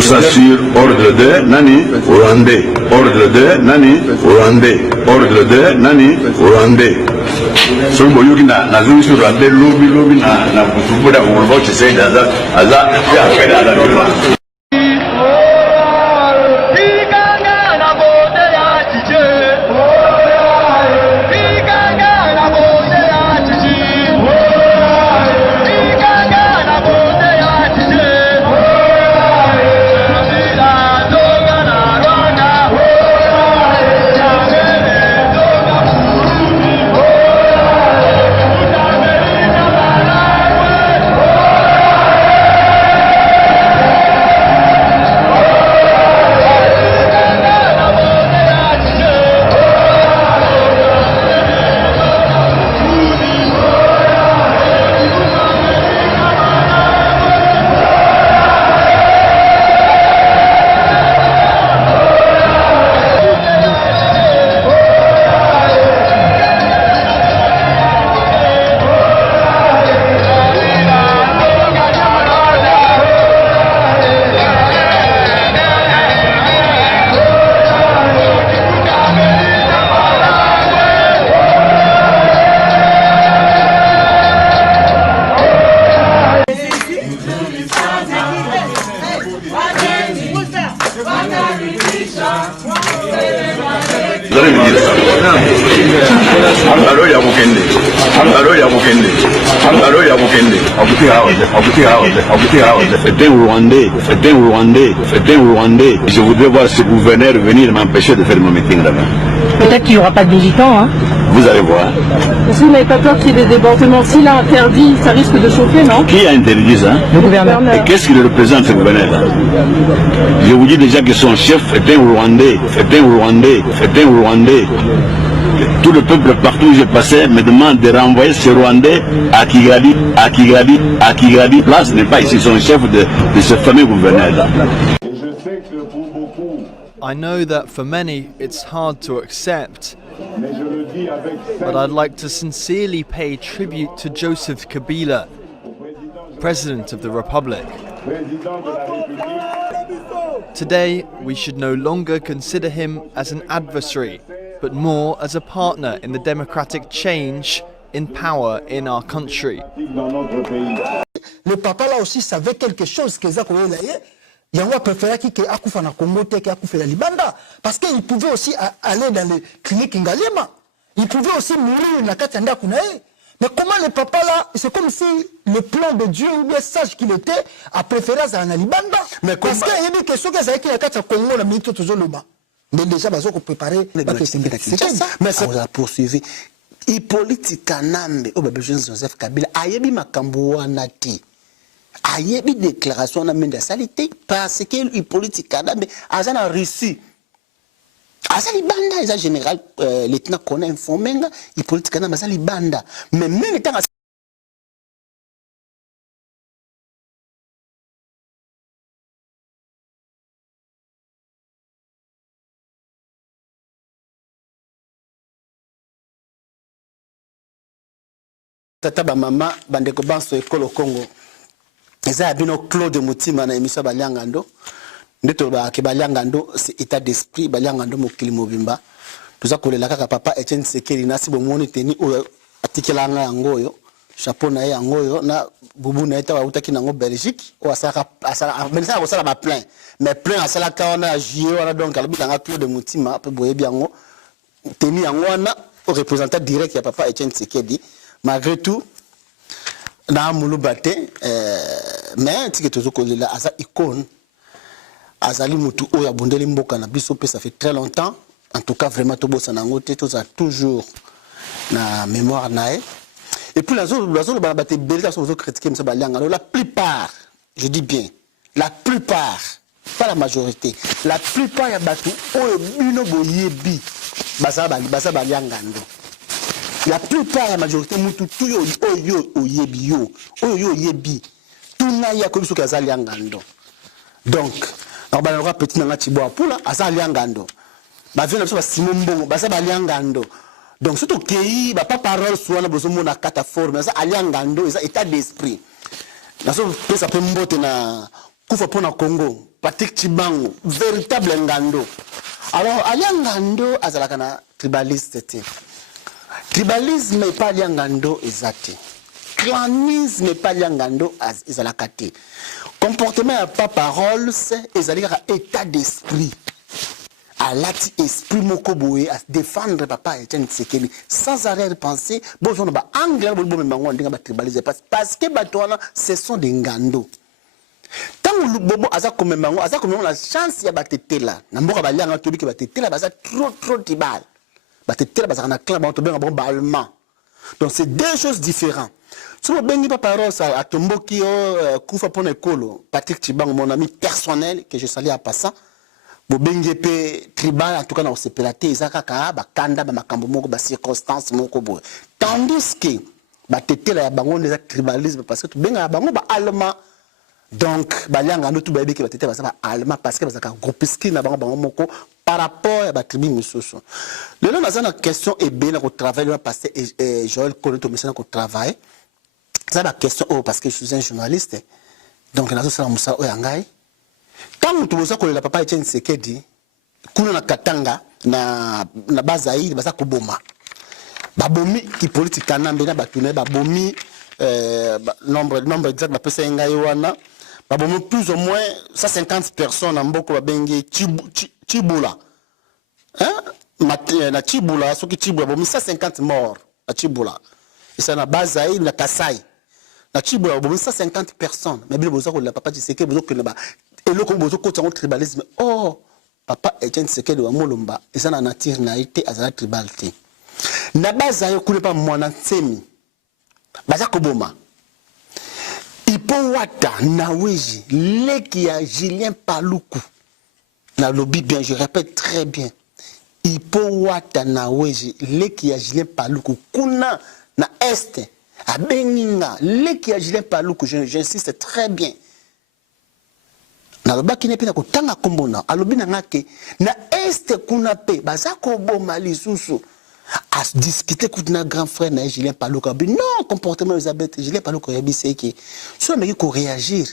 Tout ça sur ordre de Nani Rwandais. Ordre de Nani Rwandais. Ordre de Nani Rwandais. So boyoki na zuri sur Rwandais lobby na kutubuda kwa chese aza ya kwenda ala. C'est un Rwandais. Je voudrais voir ce gouverneur venir m'empêcher de faire mon meeting là-bas. Peut-être qu'il n'y aura pas de militants, hein. Vous allez voir. Est-ce que vous n'avez pas peur qu'il y ait des débordements? S'il a interdit, ça risque de chauffer, non? Qui a interdit ça? Le gouverneur. Et qu'est-ce qu'il représente, ce gouverneur-là? Je vous dis déjà que son chef est un Rwandais. C'est un Rwandais. C'est un Rwandais. Tout le peuple partout où j'ai passé me demande de renvoyer ce Rwandais à Kigali, à Kigali, à Kigali. Là, ce n'est pas ici son chef de ce fameux gouverneur-là. I know that for many it's hard to accept, but I'd like to sincerely pay tribute to Joseph Kabila, President of the Republic. Today, we should no longer consider him as an adversary, but more as a partner in the democratic change in power in our country. Le papa là aussi savait quelque chose que ça qu'on il y a un préféré qui a Akoufa na Congo qui a Akoufa la Libanda parce qu'il pouvait aussi aller dans les cliniques Ngalema. Il pouvait aussi mourir na Katanda Kunae. Mais comment le papa là, c'est comme si le plan de Dieu ou bien sage qu'il était a préféré à la Libanda. Mais parce qu'il y a des questions que ça qui a Katanda Congo la minute toujours le bas. Mais déjà bazo ko préparer mais ça a poursuivi. Hippolyte Kanambe au bébé Joseph Kabila ayebi makambo wana ti. Ayebi déclaration na mende salité parce que Hippolyte Kanambe azana reçu azali banda eza général lieutenant colonel informenga Hippolyte Kanambe azali banda mais même temps tata ba mama bandeko banso ekolo Congo eza abino Claude Mutima na émission Baliangando ndeto ba ke Baliangando c'est état d'esprit Baliangando mokili mobimba tuza kolela kaka papa Etienne Sekeli na si bomoni teni o atikela nga yangoyo chapeau na yangoyo na bubu na eta bautaki nango Belgique o asaka mensa ko sala ba plein mais plein asala ka ona juillet ona donc alobika nga Claude Mutima pe boyebi yango teni yango na au représentant direct ya papa Etienne Sekeli. Malgré tout, na mulubate mais tike tozo kolela asa icône azali mutu oya bondeli mboka na biso pe ça fait très longtemps en tout cas vraiment tobosa nango te toza toujours na mémoire nae et puis la zone bate belga so critiquer msa balianga la plupart je dis bien la plupart pas la majorité la plupart ya batu oyo bino boyebi basa balianga ndo. La plupart de la majorité mutu tout yo oyebi tout na ya ko biso kazali ngando donc normalement ba petit na tiboa pula azali ngando ba vient biso ba Simon Mbongo ba sa bali ngando donc surtout kei ba pas parole soit na bozo mona kata forme ça ali ngando ça état d'esprit na so pesa pe mbote na kufa pona Congo Patrick Chibango, véritable ngando. Alors, Alia Ngando, azalakana tribaliste. Tribalisme n'est pas liangando exact. Clanisme n'est pas liangando ezalakate. Comportement à pas parole, c'est état d'esprit. À l'ati esprit mokoboé à défendre papa Etienne Tshisekedi sans arrière-pensée. Bon, on va anglais parce que ce sont des ngando. Tant que bobo aza comme la chance ya batete là. Namboka balianga tobi ke batete là baza trop tibal. Batete là baza na clan ba to benga bon allemand. Donc c'est deux choses différentes. Si vous bengi pas parole ça à Tomboki Kufa Pone Kolo, Patrick Chibango mon ami personnel que je salue à passant. Bo bengi pe tribal en tout cas na osepelate ezaka ka ba kanda ba makambo moko ba circonstance moko bo. Tandis que batete là ya bango des tribalisme parce que to benga bango ba allemand. Donc, balianga no tout baby qui va tete ba allemand parce que ba ka groupuscule na bango moko par rapport à la tribu Moussoussou. Le nom de la question est bien au travail va passer et Joël connaît tout monsieur au travail. C'est la question parce que je suis un journaliste. Donc na so Moussa Oyangai. Quand tu vois que le papa Etienne Tshisekedi kuna na Katanga na Bazaï basa koboma. Babomi qui politique kanambe na batune babomi nombre exact ba pesa ngai wana. Babomi plus ou moins 150 personnes en boko babengi Chibula. Hein? Na Chibula, ceux qui Chibula, babomi 150 morts à Chibula. Et ça na Bazaï na Kasai. Na Chibula babomi 150 personnes. Mais bien besoin que le papa Tshisekedi besoin que le ba et le besoin que le tribalisme. Oh, papa Etienne Tshisekedi wa Molomba, et ça na nature na été azala tribalité. Na Bazaï ko pas mwana tsemi. Baza koboma. Ipo wata na weji leki ya Julien Paluku. Na lobby bien, je répète très bien. Ipo wata na weji leki ya Julien Paluku. Kuna na este. A Beninga leki ya Julien Paluku. J'insiste très bien. Na loba ki nepe na kotanga kombona. A lobby na ngake. Na este kuna pe. Baza koboma lisusu. À discuter avec notre grand frère Julien Paluku. Non, comportement Elisabeth, Julien Paluku c'est que soit mais qu'il réagir.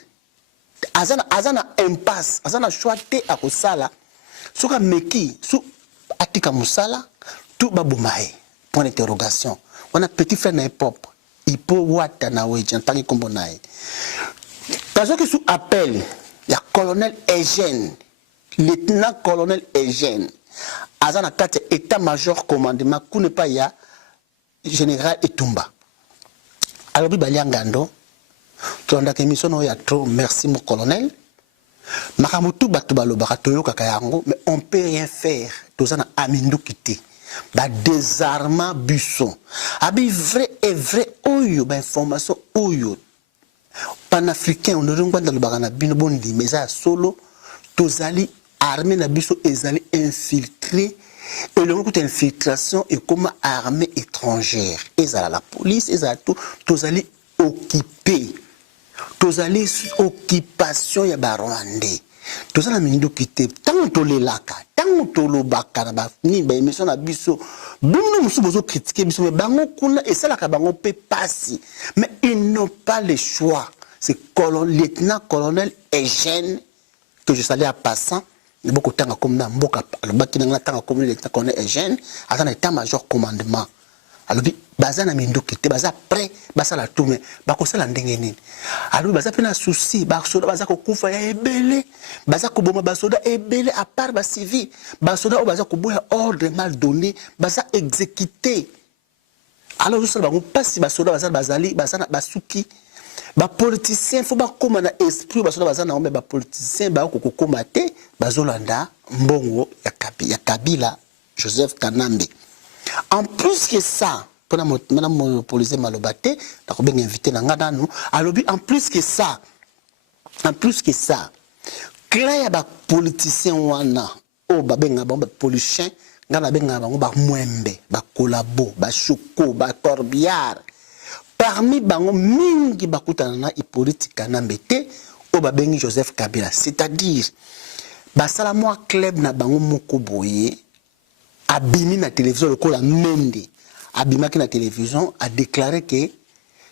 Azana impasse, azana choité à kosala. Soit meki, soit atika musala, tout babumae. Point d'interrogation. On a petit frère na pop. Il peut wata na weji en tant que kombonae. Parce que sous appel, il y a colonel Eugène, lieutenant colonel Eugène. Azana kate état-major commandement kune pa ya général Etumba. Alors bi baliangando tonda ke mission ya trop merci mon colonel. Makamutu batu balobaka toyoka kayango mais on peut rien faire. Tozana amindu kité. Ba désarmement buisson. Abi vrai et vrai oyo ba information oyo. Panafricain on ne rengwa ndalobaka na bino bondi mais ça solo tozali armée na biso ezali infiltré et le coup d'infiltration est comme armée étrangère ezala la police ezala tout tozali occupé tozali occupation ya ba Rwandais tozala mindu kité tant tolelaka tant tolobaka na ba ni ba émission na biso bono musu bozo critiquer biso mais bango kuna esala ka bango pe passi mais ils n'ont pas le choix c'est lieutenant colonel Eugène que je salue à passant. Beaucoup de temps comme dans Mboka, le baki n'a pas comme le temps qu'on est jeune, à un état-major commandement. Alors, bazana mindo kité, baza prêt, baza la tourne, bako ça l'endengeni. Alors, baza pena souci, basoda baza ko kufa ya ebele, baza ko boma basoda ebele à part bas civil, basoda o baza ko boya ordre mal donné, baza exécuté. Alors, je sais pas si basoda baza bazali, baza na basuki. Ba politicien faut pas comme na esprit ba soda bazana ba politicien ba ko komate bazolanda mbongo ya Kabila Joseph Kanambe. En plus que ça pour madame politicien malobate da ko ben invité na ngada nous alobi en plus que ça clair ba politicien wana o ba benga ba politicien ngana benga ba mwembe ba kolabo ba choko ba corbiard. Parmi bango mingi bakutana na Hippolyte Kanambete o babengi Joseph Kabila, c'est-à-dire basala moi club na bango moko boye abimi na télévision lokola Mende abimaki na télévision a déclaré que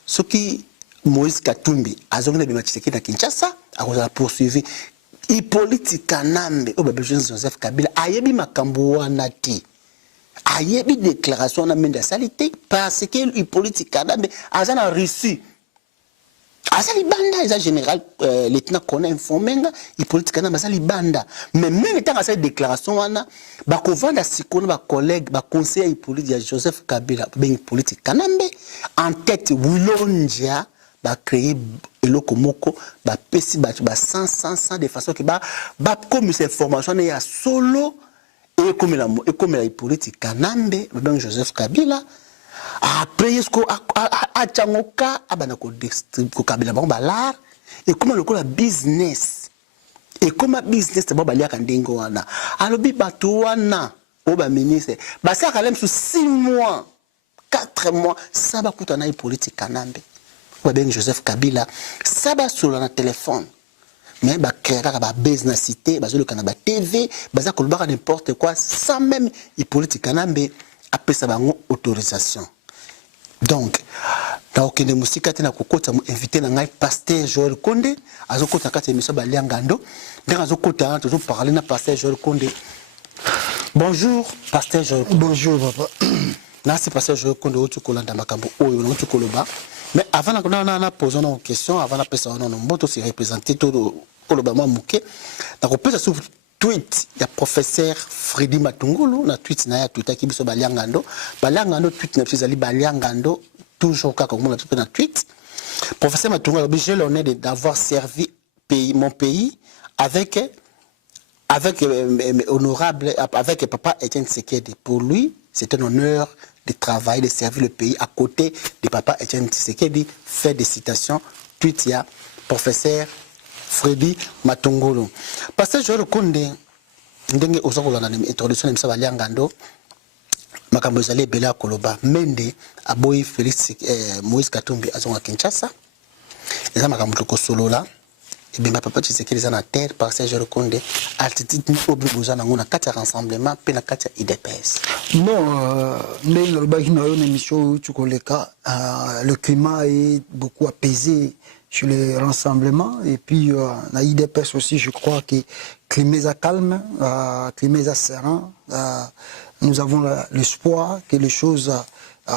ce qui Moïse Katumbi azongi na bima Tshisekedi na Kinshasa a poursuivi Hippolyte Kanambe o bébé Joseph Kabila ayebi makambo wana ti ayebi déclaration na menda salité parce que Hippolyte Kanambe azana reçu azali banda eza général lieutenant colonel informenga Hippolyte Kanambe azali banda mais même tant azali déclaration wana ba kovanda sikona ba collègue ba conseiller Hippolyte ya Joseph Kabila ben Hippolyte Kanambe en tête Wilonja ba créer eloko moko ba pesi ba 100 de façon que ba comme cette information ya solo et comme la Hippolyte Kanambe ben Joseph Kabila après est-ce a changoka abana ko Kabila ba balar et comme le la business et comme business ba balia kandengo wana alobi bato wana o ba ministre ba ça quand même sur 6 mois 4 mois ça ba kutana Hippolyte Kanambe ben Joseph Kabila ça va sur le téléphone mais ba créer ba business cité ba le Canada TV ba za kolba n'importe quoi sans même Hippolyte Kanambe après ça ba autorisation donc dans aucune musique tena kokota mu invité na ngai pasteur Joël Konde azokota kati émission ba liangando ndanga azokota toujours parler na pasteur Joël Konde. Bonjour pasteur Joël Konde. Bonjour papa. Là c'est pasteur Joël Konde otu kolanda makambo oyo na otu koloba. Mais avant de poser une question, avant de poser une question, c'est représenté tout le bama mouké. Donc, on sur tweet, il y a professeur Freddy Matungulu, na tweet na ya Twitter qui biso baliangando, baliangando tweet na psizali baliangando toujours comme on a tout na tweet. Professeur Matungulu, j'ai l'honneur d'avoir servi mon pays avec honorable avec papa Etienne Tshisekedi. Pour lui, c'est un honneur de travailler, de servir le pays à côté de papa Etienne Tshisekedi. Fait des citations, tweet ya professeur Freddy Matungulu. Parce que je reconnais, ndenge ozakola na introduction de Msaba Liangando, makambo ezali bela koloba mende aboyi Félix Moïse Katumbi azonga Kinshasa. Eza makambo tokosolola. Et bien, papa Tshisekedi est en terre parce que je reconnais altitude obligée dans un rassemblement puis dans un IDPS. Non, mais le émission le climat est beaucoup apaisé sur les rassemblements et puis dans l'IDPS aussi je crois que le climat est calme, le climat est serein. Nous avons l'espoir que les choses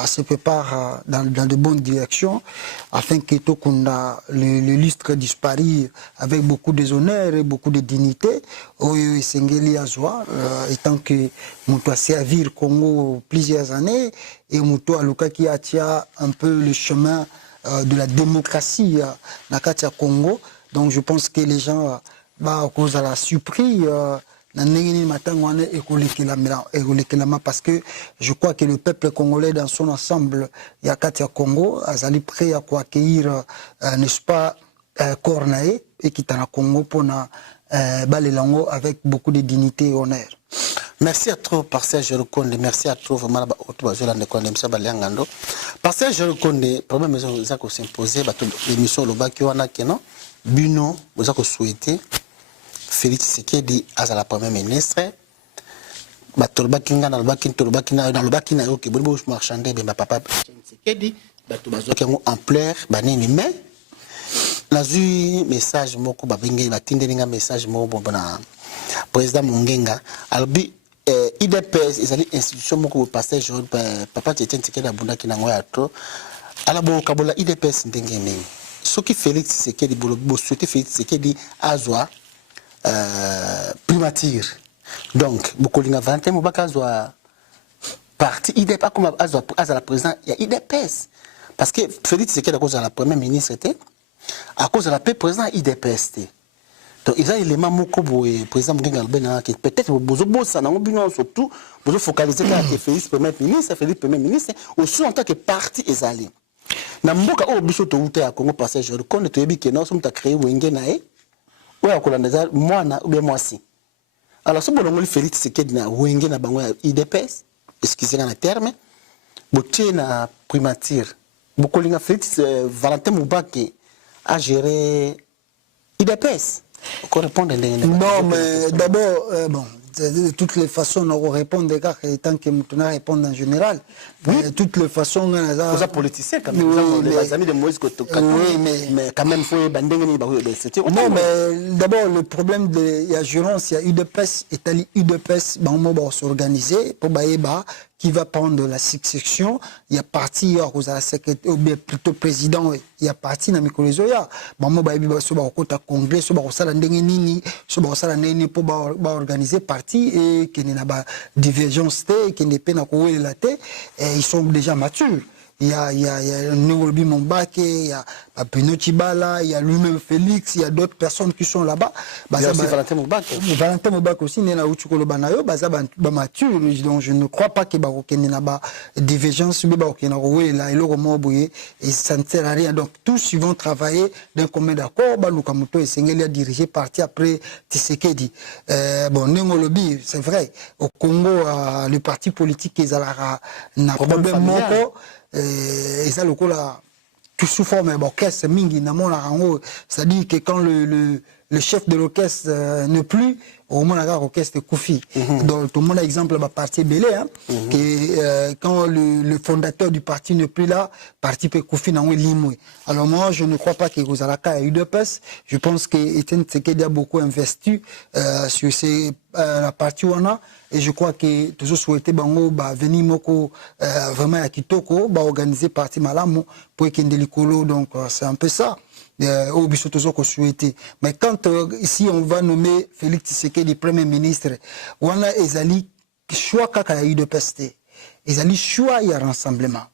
se préparent dans de bonnes directions afin que tout qu'on a le lustre disparu avec beaucoup de honneur et beaucoup de dignité. Étant que nous avons servi le Congo plusieurs années et nous avons un peu le chemin de la démocratie dans le Congo. Donc je pense que les gens à cause de la surprise parce que je crois que le peuple congolais dans son ensemble, il y a Katia Congo, Azali prêt à accueillir, n'est-ce pas, Cornaé et qui est en Congo pour Balelango avec beaucoup de dignité et honneur. Merci à toi, Pasteur Joël Konde. Merci à toi, vraiment, Pasteur Joël Konde, première maison, vous avez s'imposé, l'émission Lobaki Wanakeno, Buno, vous avez souhaité. Félix Tshisekedi à la première ministre. Batolbakinga dans le bakina yoke bon marchandé ben papa Tshisekedi batobazoki en ampleur banini mais nazu message moko babenge batindelinga message moko bona président Mungenga albi IDPS ezali institution moko passer jour papa Tshisekedi abundaki nango ya to ala bo kabola IDPS ndenge nini soki Félix Tshisekedi bo souhaiter Félix Tshisekedi azwa primature donc bokolinga 21 mobaka azwa parti IDPS comme azwa la président il y a IDPS parce que Félix Tshisekedi à cause de la première ministre était à cause de la président IDPS donc il y a élément moko boye président Mungenga Albena qui peut-être bozo bossa na ngobino surtout bozo focaliser que Félix premier ministre aussi en tant que parti ezali na mboka o biso to uta ya Congo passage je connais to yebi que non sommes ta créer wenge nae ou à Kolandazar, moi, ou bien moi si. Alors, si vous Félix Tshisekedi na wenge na bango IDPS, excusez le terme, boté na primature, bokolinga Félix Valentin Moubaki a géré IDPS. Vous répondez. Non, mais d'abord, bon, De toutes les façons, on répond des gars tant que nous répondre en général. Oui. De toutes les façons, on a des politiciens quand même. Oui, les amis de Moïse Kotoka. Oui, mais quand même, il faut non, mais d'abord, le problème de la violence, il y a UDPS, Italie, UDPS, on s'organiser pour qui va prendre la succession. Il y a parti, ou bien plutôt président, il y a parti dans Mikolo Zoya. Bon, moi, congrès, pour organiser parti et qui n'a pas divergence, qui n'est pas la tête, ils sont déjà matures. Il y a Nengolobi Mombake, il y a Beno Chibala, il y a lui-même Félix, il y a d'autres personnes qui sont là-bas. Il y a aussi Valentin Moubak. Valentin Moubak aussi, il y a Uchukolo Banayo, mature. Donc je ne crois pas qu'il y ait une divergence, et ça ne sert à rien. Donc tous ils vont travailler d'un commun d'accord. Lukamuto et Sengeli a dirigé parti après Tshisekedi. Bon, Nengolobi, c'est vrai, au Congo, le parti politique, ils ont un problème. Et ça, le coup là, tout sous forme d'orchestre, c'est-à-dire que quand le chef de l'orchestre n'est plus, au moins l'orchestre Koufi. Donc, tout le monde a exemple le parti Belé, quand le fondateur du parti n'est plus là, parti Koufi n'a pas limoué. Alors moi, je ne crois pas que Gozalaka a eu de peste. Je pense qu'Étienne Tshisekedi a beaucoup investi sur la partie où on a. Et je crois que toujours souhaité bango venir moko vraiment à Kitoko organiser parti malamu pour qu'il y ait des donc c'est un peu ça. Au biso toujours qu'on souhaitait. Mais quand ici on va nommer Félix Tshisekedi premier ministre, on a ezali choix kaka eu de peste. Ezali choix il y a rassemblement.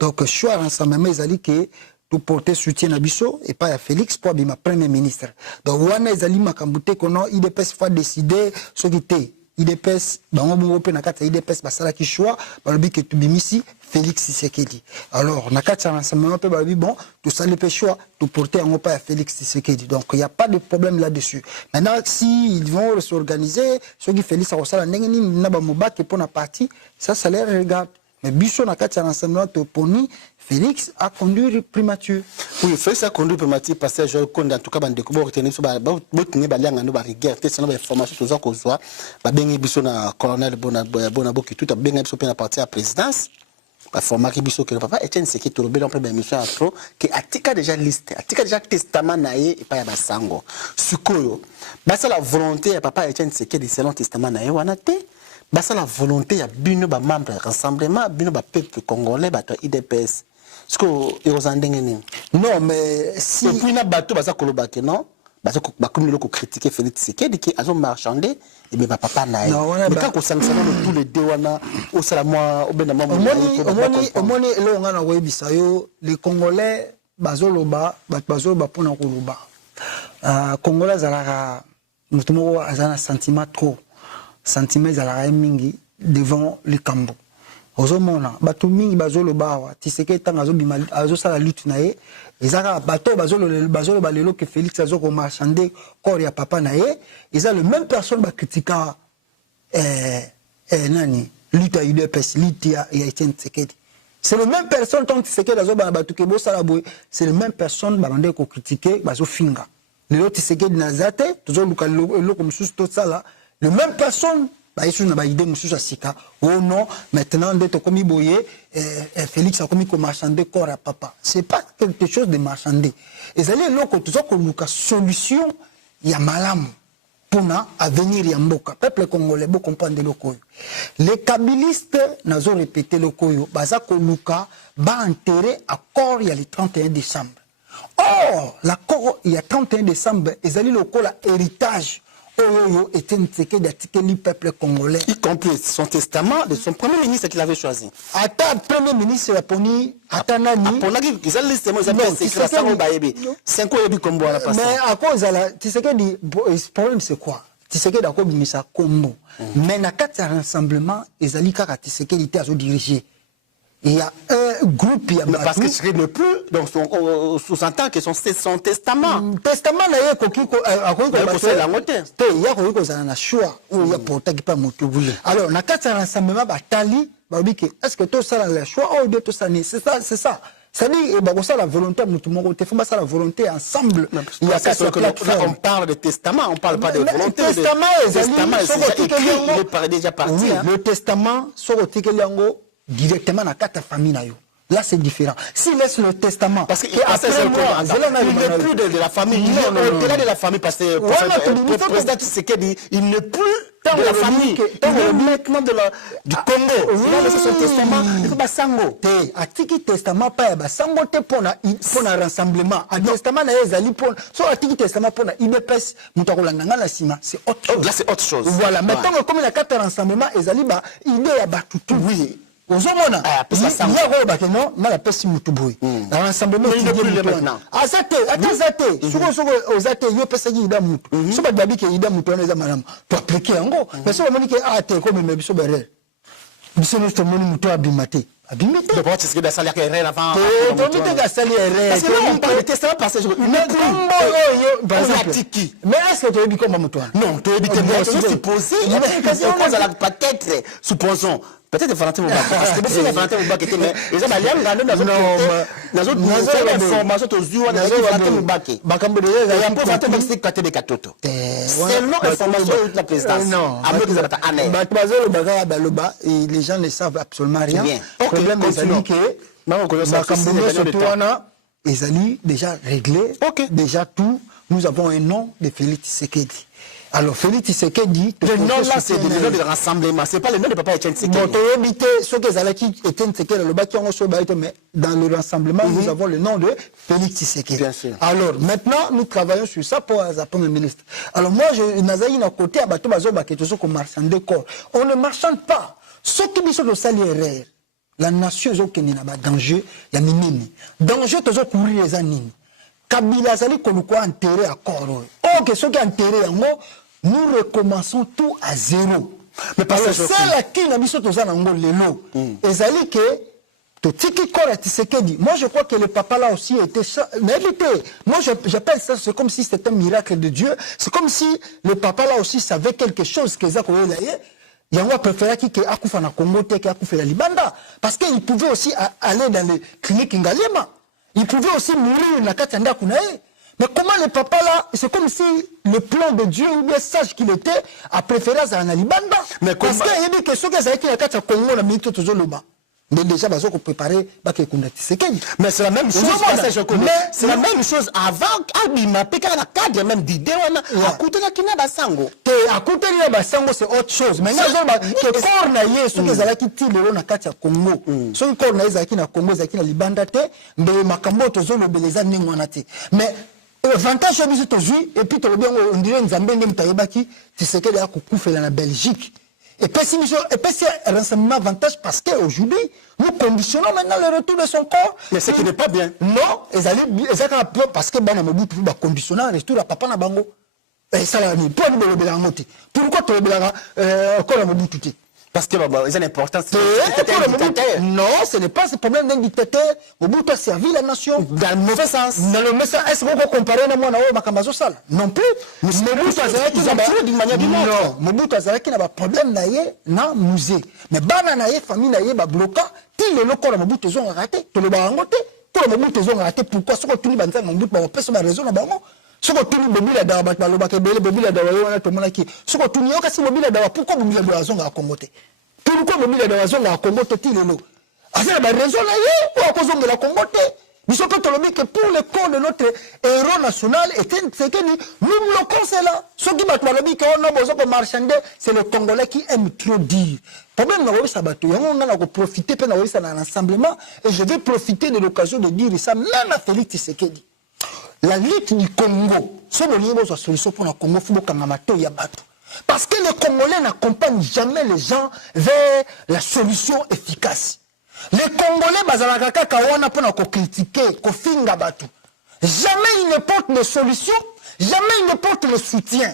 Donc choix rassemblement ezali que tout porter soutien à biso et pas à Félix pour bima premier ministre. Donc on a ezali makambute kono il dépêche fois décider ce qui était IDPS, IDPS, qui choix, que tu bimisi Félix Tshisekedi. Alors, nakata rassemblement, bon, tout ça les choix, tout porter en pas à Félix Tshisekedi. Donc, il n'y a pas de problème là-dessus. Maintenant, si ils vont s'organiser, ceux qui Félix a n'engeni n'aba mobak et pour la partie, ça les regarde. Mais Bissot nakata rassemblement, poni Félix a conduit primature. Oui, Félix a conduit primature parce que je connais en tout cas bande de coups retenir sur botini balianga no bariguer c'est une information tous qu'on soit ba bengi biso na colonel Bonabo qui tout a bengi biso na parti à présidence ba format qui biso que le papa Etienne Tshisekedi to robela en première mission à trop que atika déjà liste atika déjà testament naé et pas ya basango sukoyo ba ça la volonté ya papa Etienne Tshisekedi selon testament naé wana te ba ça la volonté ya bino ba membre rassemblement bino ba peuple congolais ba to IDPS. Non, mais si. Et puis, il y a bateau, non? Comme nous critiquer Félix Tshisekedi qui a marchandé, et bien papa n'a pas. Mais quand on sanctionne tous les deux, au Salamoi, au Benamon, les Congolais, Bazoloba, Bazoloba pour nous Koloba. Congolais, nous avons un sentiment trop. Sentiment mingi devant les Cambos. Ozomona bato mingi bazolo bawa Tshisekedi tanga azo sala lutte na ye ezaka bato bazolo balelo que Félix azoko marchander corps ya papa na ye eza le même personne ba critika nani lutte à UDPS lutte ya Etienne Tshisekedi c'est le même personne tant Tshisekedi azo ba bato ke bo sala boy c'est le même personne ba bande ko critiquer bazo finga le Tshisekedi na zate tozo luka lo comme sous tout ça là le même personne. Oh non, maintenant, Félix a commis comme marchander corps à papa. C'est pas quelque chose de marchander. Et ça, c'est solution, il y a malam pour avenir Yamboka. Peuple congolais, vous comprenez le koyo. Les kabylistes n'ont répété le koyo. Bazako Luka va enterrer à corps il y a le 31 décembre. Or, l'accord il y a 31 décembre, ils allaient le kola héritage. Était le peuple congolais. Y compris son testament de son premier ministre qu'il avait choisi. Attends, premier ministre Laponi, Atanani. Pour la guerre, ils ont listé, ils ont fait c'est ça, c'est quoi le combo à la place. Mais à cause de la. Tshisekedi, le problème c'est quoi? Tshisekedi a mis ça combo. Mais dans le rassemblement, ils ont dit que Tshisekedi était à se diriger. Il y a un groupe, il y a parce que Tshisekedi ne plus, donc on sous-entend que son testament. Testament, il y a un choix où il y a pour pas moto. Alors, dans le rassemblement, est-ce que tout ça, le choix, ou bien tout ça, c'est ça. C'est-à-dire, ça la volonté, ça la volonté ensemble. Il y a qu'à on parle de testament, on ne parle pas de volonté. Le testament, il est déjà parti. Oui, le testament, directement dans la famille. Là, c'est différent. S'il laisse le testament, parce qu'il n'est plus de la famille, il est au-delà de la famille, parce que le président Tshisekedi, il n'est plus de la famille, il est maintenant du Congo. Il a laissé son testament, il faut Sango. Atiki testament, pas Sango te pour un rassemblement. Un testament, soit Atiki testament pour un IDPS, c'est autre chose. Là, c'est autre chose. Voilà, maintenant, comme il y a 4 rassemblements, il y a idée à Batutu. Oui. Ozomona il y a ba non mala pesi mutuboy dans l'ensemble il ne plus le maintenant azate ozate yo pesa gi ida mutu so ba dabi ke ida mutu na za malamu to appliquer yango mais so moni ke ate ko me biso bere biso no to moni mutu abimate abimate de porte ce que da salaire erreur avant to mi te ga salaire erreur parce que on parle de testament parce que mais est-ce que tu dis comme mutu non tu dis que supposé peut-être supposons peut-être Valentin Moubak, parce que si Valentin Moubak était mais les gens n'ont pas information toujours Valentin Moubak. Seulement information de la présidence. Les gens ne savent absolument rien. Le problème est déjà réglé. Déjà tout. Nous avons un nom de Félix Tshisekedi. Alors, Félix Tshisekedi... Le nom là, c'est le nom de rassemblement. Ce n'est pas le nom de Papa Etienne Tshisekedi. Mais dans le rassemblement, nous avons le nom de Félix Tshisekedi. Bien sûr. Alors, maintenant, nous travaillons sur ça pour le Premier ministre. Alors, moi, je n'ai à côté, on ne marchande pas. Ce qui sont de salaire, la nation est en danger, il y a minini. Danger, c'est de courir les animes. Kabila Zali Kolukwa enterré à Koro. Oh, que ce qui est enterré en haut, nous recommençons tout à zéro. Mais parce que c'est là qui n'a mis ce que lelo. Et Zali que Tiki Kora Tshisekedi. Moi je crois que le papa là aussi était mais écoutez, moi j'appelle ça, c'est comme si c'était un miracle de Dieu. C'est comme si le papa là aussi savait quelque chose que Zako Elaye. Il y a un préféré qui a Akoufa na Congo qui a Akoufa la Libanda. Parce qu'il pouvait aussi aller dans les cliniques Ngaliema. Il pouvait aussi mourir na Katanda Kunae. Mais comment le papa là, c'est comme si le plan de Dieu, ou bien sage qu'il était, a préféré à Libanda. Mais parce qu'il y a des questions qui ont été Congo, la minute toujours le bas. Mais déjà, ils ont préparé, mais c'est la même chose. C'est la même chose avant. Albima, Pékara, la cadre même d'idée, à côté de Kina Basango. À côté de Basango, c'est autre chose. Mais il y a des cornaillés, ceux qui ont quitté le Nakatia Congo. Ceux qui ont quitté le Congo, ils ont Libanda, mais Makambo, ils ont beleza Ningwanate. Mais l'avantage, c'est aujourd'hui, et puis on dirait que Nzambé Taïbaki, tu sais qu'il y a Koukouf la Belgique. Et puis c'est un renseignement avantage parce qu'aujourd'hui, nous conditionnons maintenant le retour de son corps. Mais ce qui n'est pas bien. Non, parce que Mobutu va conditionner le retour à Papa Nabango. Et ça l'a mis. Pourquoi tu as encore Mobutu? Parce que c'est l'important. Non, ce n'est pas ce problème d'un dictateur. Mobutu a servi la nation. Dans le mauvais sens. Dans le mauvais sens. Est-ce qu'on peut comparer à moi Makamazo Sal? Non plus. Mobutu a d'une manière d'une autre. Non, Mobutu a un problème dans le musée. Mais Bana famille n'a bloqué. Tout le local Mobutu a raté. Tout le barangote. Tout le Mobutu a raté. Pourquoi? Ce que tout le monde a Mobutu a fait, c'est ma raison. Ce que tout le monde a dawa bobile dawa to monaki ce que tout le monde a mobile dawa pourquoi mobile dawa zonga kongote pourquoi mobile dawa zonga kongote tilelo asa ba raison là pour cause de la kongote biso to tolobi que pour le corps de notre héros national était c'est que nous bloquons cela ce qui va tolobi que on a besoin de marchander c'est le Congolais qui aime trop dire problème na ça bato yango on a profiter pe na ça dans l'ensemble et je vais profiter de l'occasion de dire ça même à Félix Tshisekedi. La lutte du Congo, c'est une solution pour le Congo, parce que les Congolais n'accompagnent jamais les gens vers la solution efficace. Les Congolais, pour critiquer, jamais ils ne portent les solutions, jamais ils ne portent le soutien.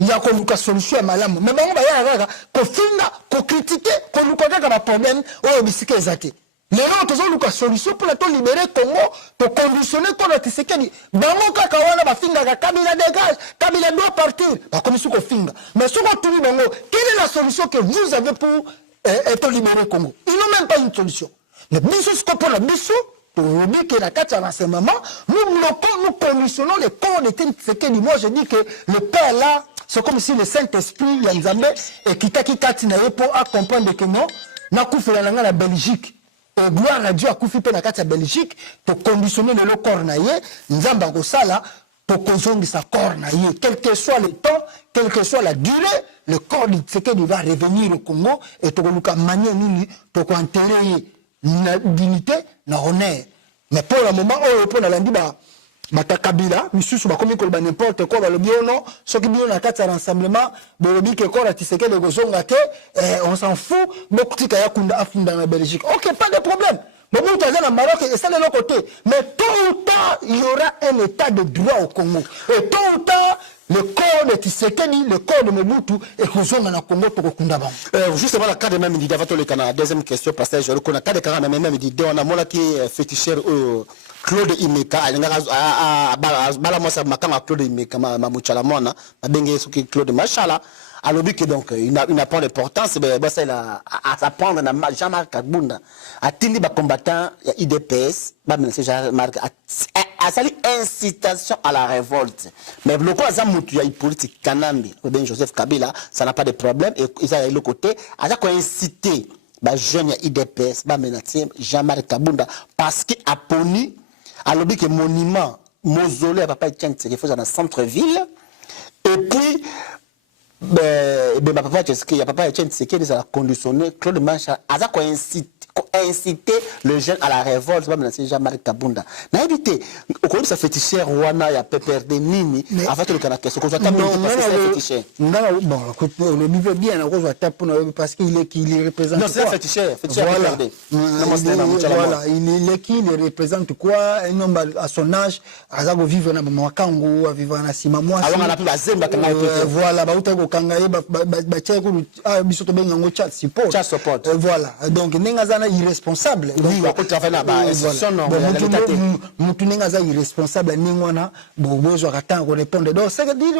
Il y a une solution à Malam. Mais on va critiquer, qu'on problème, les autres ont une solution pour libérer le Congo, pour conditionner le Tshisekedi. Bango Kakawana va finir, Kabila dégage, Kabila doit partir. Pas comme si on finit. Mais si on tourne Bango, quelle est la solution que vous avez pour être libéré le Congo? Ils n'ont même pas une solution. Mais Bissou, ce qu'on peut la Bissou, pour dire que la carte renseignement, nous conditionnons le corps de Tshisekedi. Moi, je dis que le père là, c'est comme si le Saint-Esprit, Yanzambe, et qui pour comprendre que non, n'a pas la Belgique. Gloire à Dieu, a fait la Belgique, pour conditionner le corps naïe, Nzamba Gosala, pour consonger sa corps naïe. Quel que soit le temps, quelle que soit la durée, le corps de Tshisekedi va revenir au Congo et pour le manier pour enterrer la dignité, la honneur. Mais pour le moment, pour la lundi, Kabila, Misusu, n'importe quoi, le bien non, ce qui bien la carte à rassemblement, le bien que corps à Tshisekedi de Gozonga, on s'en fout, beaucoup de Kayakunda à dans la Belgique. Ok, pas de problème. Mais vous êtes dans le Maroc et ça de l'autre côté. Mais tôt ou tard, il y aura un état de droit au Congo. Et tôt ou tard, le corps de Tshisekedi, le corps de Mobutu, et Gozonga na Congo pour Kundaba. Justement, la carte de même dit avant le Canada. Deuxième question, parce que je reconnais la carte de Canada même dit on a mon qui est féticheur Claude Imeka, Balamosa Makama Claude Imeka, Mamouchalamona, Mabenge Suki Claude Machala. Alors, que donc, il n'a pas d'importance, c'est à s'apprendre à Jean-Marc Kabunda, à Tindi, combattant, IDPS, Jean-Marc, à saluer incitation à la révolte. Mais le quoi, ça, il y a une politique Kanambi, ou bien Joseph Kabila, ça n'a pas de problème, et ils ont le côté, à ça qu'on incité, jeune IDPS, Jean-Marc Kabunda, parce qu'il a poni, alors que monument, mausolée à Papa Etienne Tshisekedi dans le centre-ville, et puis, papa Etienne Tshisekedi a conditionné Claude Macha a incité le jeune à la révolte, Jean-Marc Kabunda. N'a évité, au cours de sa fétichère, Rwanda, il y a PPRD Nini, en fait, le Canada, ce qu'on doit taper, parce que c'est fétichère. Non, bon, le niveau bien, on doit taper parce qu'il représente. Non, c'est fétichère, voilà. Voilà, il est qui, il représente quoi, un homme à son âge, à vivre dans Mwakango, à vivre dans Simamwa. Alors, on a pu la Zemba, voilà, voilà, donc Nengazana irresponsable. Oui, irresponsable, Nengwana, Bobozo attend répondre. Donc, c'est dire,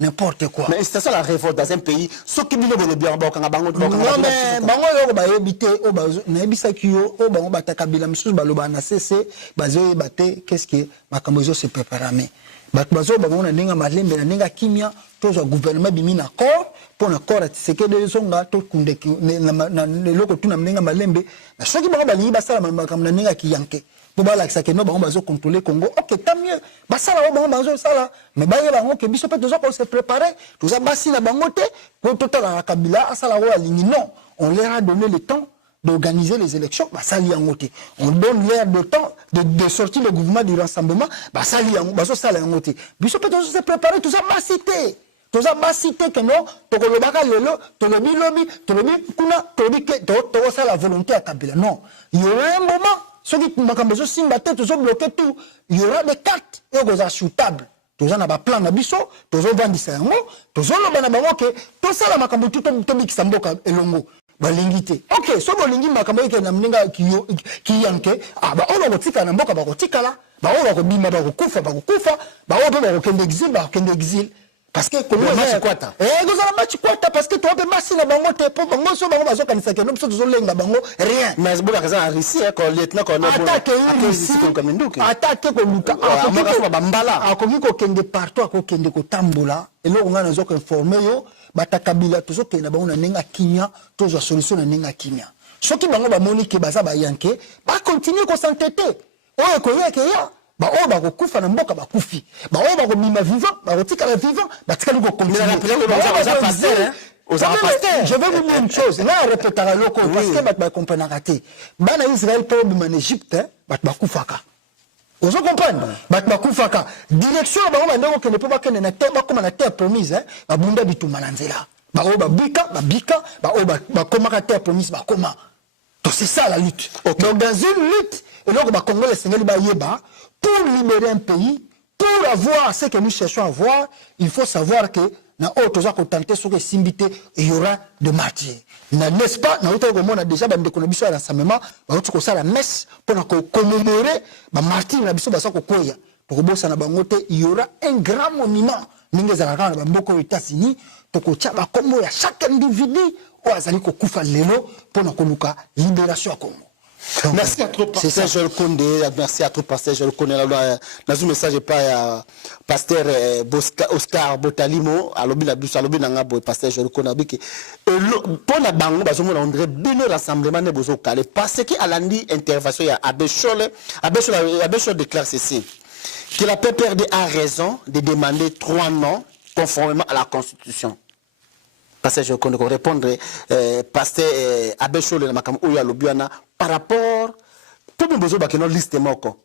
n'importe quoi. Mais c'est ça la révolte dans un pays. Ce qui vient de bien, non, mais Bango va éviter, Nabisakio, Batakabila, Msous, Balobana, CC, Bazo, Bate, qu'est-ce qui est, Makamozo se prépare. Bazo, Bango, Nenga Malembe, Nenga Kimia, tous le gouvernement bimina corps, pour le corps, c'est que les zonga, tout kunde, le loco, tout n'amenga Malembe, mais ceux qui vont balayer, Bassala, Nenga Kiyanke. Pour que que nous allons contrôler Congo, ok, tant mieux. Bassala, Bango, Sala, mais Baye Bango, que Bissop, tout ça pour se préparer, tout ça, Bassina Bangote, pour tout à Kabila, à Salaro, à Ligny, non, on leur a donné le temps d'organiser les élections, bah ça li angoté. On donne l'air de temps de sortir le gouvernement du rassemblement, bah ça li angoté, bah ça li angoté. Puis peut se préparer tout ça cité. Tout ça cité que non, to le baka lelo, to le lobi, kuna, to ça la volonté à Kabila. Non, il y aura un moment, ceux qui makambezo simba tête, tout ça bloqué tout, il y aura des cartes et des achutables. Tout ça n'a pas plan na biso, tout ça vend ça ngo, tout ça le bana bango que tout ça la makambo tout tombi kisamboka elongo. Balingité. Ok, so bolingi makambo ke na mninga ki yanke, ah ba ono botika na mboka ba kotika la, ba ono ko bima ba kokufa, ba ono ba kende exil. Parce que comment match kwata. Gozala match kwata parce que toi pe masi na bango te po bango so bango bazo kanisa ke no so zo lenga bango rien. Mais bola kaza Russie ko lieutenant ko no. Attaque ko luka. Akoki ko kende partout ko kende ko tambola. Et là on a zo ko informer yo batakabila tozo ke na bango na nenga kinya tozo solution na nenga kinya. Soki bango ba moni ke baza ba yanke ba continuer ko s'entêter. Oyo ko yeke ya ba o ba ko kufa na mboka ba kufi ba o ba ko mima vivant ba ko tika la vivant ba tika ko continuer. Je vais vous dire une chose, là on répétera loko parce que ba comprendre raté. Bana Israël pour en Égypte ba kufaka. Vous comprenez? Ba kufaka. Direction ba on ndeko que ne peut pas que na terre ba comme na terre promise ba bunda bitu mananzela. Ba o ba bika ba o ba komaka terre promise ba koma. Donc c'est ça la lutte. Okay. Donc dans une lutte, et donc bah Congo le Sénégal ba yeba pour libérer un pays, pour avoir ce que nous cherchons à avoir, il faut savoir que na autres gens tenter sur les simbité il y aura de martyrs. N'est-ce pas? Na autre on a déjà bande ko na biso rassemblement, ba autre ko ça la messe pour na commémorer ba martyrs na biso ba ça ko koya. Pour bossa na bangote, il y aura un grand monument. Ninge za kana ba mboko États-Unis, to ko tcha ba kombo ya chaque individu o azali ko kufa lelo pour na koluka libération à Congo. Merci à trop, pasteur Joël Condé. Merci à trop, pasteur Joël Condé. Dans un message, pas pasteur Oscar Botalimo, à l'objet de pasteur Joël Condé. Pour la banque, on dirait bien le rassemblement de Bozo Calais. Parce qu'à l'année intervention, il y a Abéchol déclare ceci, que la PPRD a raison de demander 3 noms conformément à la Constitution. Parce que je connais répondre pasteur Abéchol na makam oya lobiana par rapport tout le besoin bakeno liste moko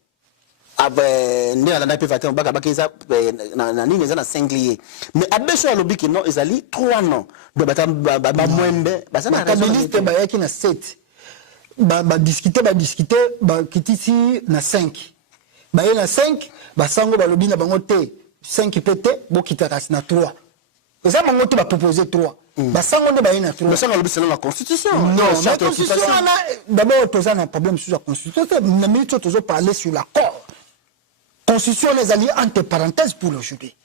avec ne ala na pe vater baka bakeza na nini za na singlier mais Abéchol lobi que non ezali 3 noms do bata ba mwembe basa na liste ba yaki na 7 ba discuter ba kitisi na 5 ba na 5 ba sango ba lobi na bango te 5 pété bo kitaka na 3 ça mango te ba proposer 3 basango nde bayina trop mais ça on le selon la constitution non la constitution d'abord tous un problème sur la constitution mais nous toujours parler sur l'accord constitution les alliés entre parenthèses pour le juger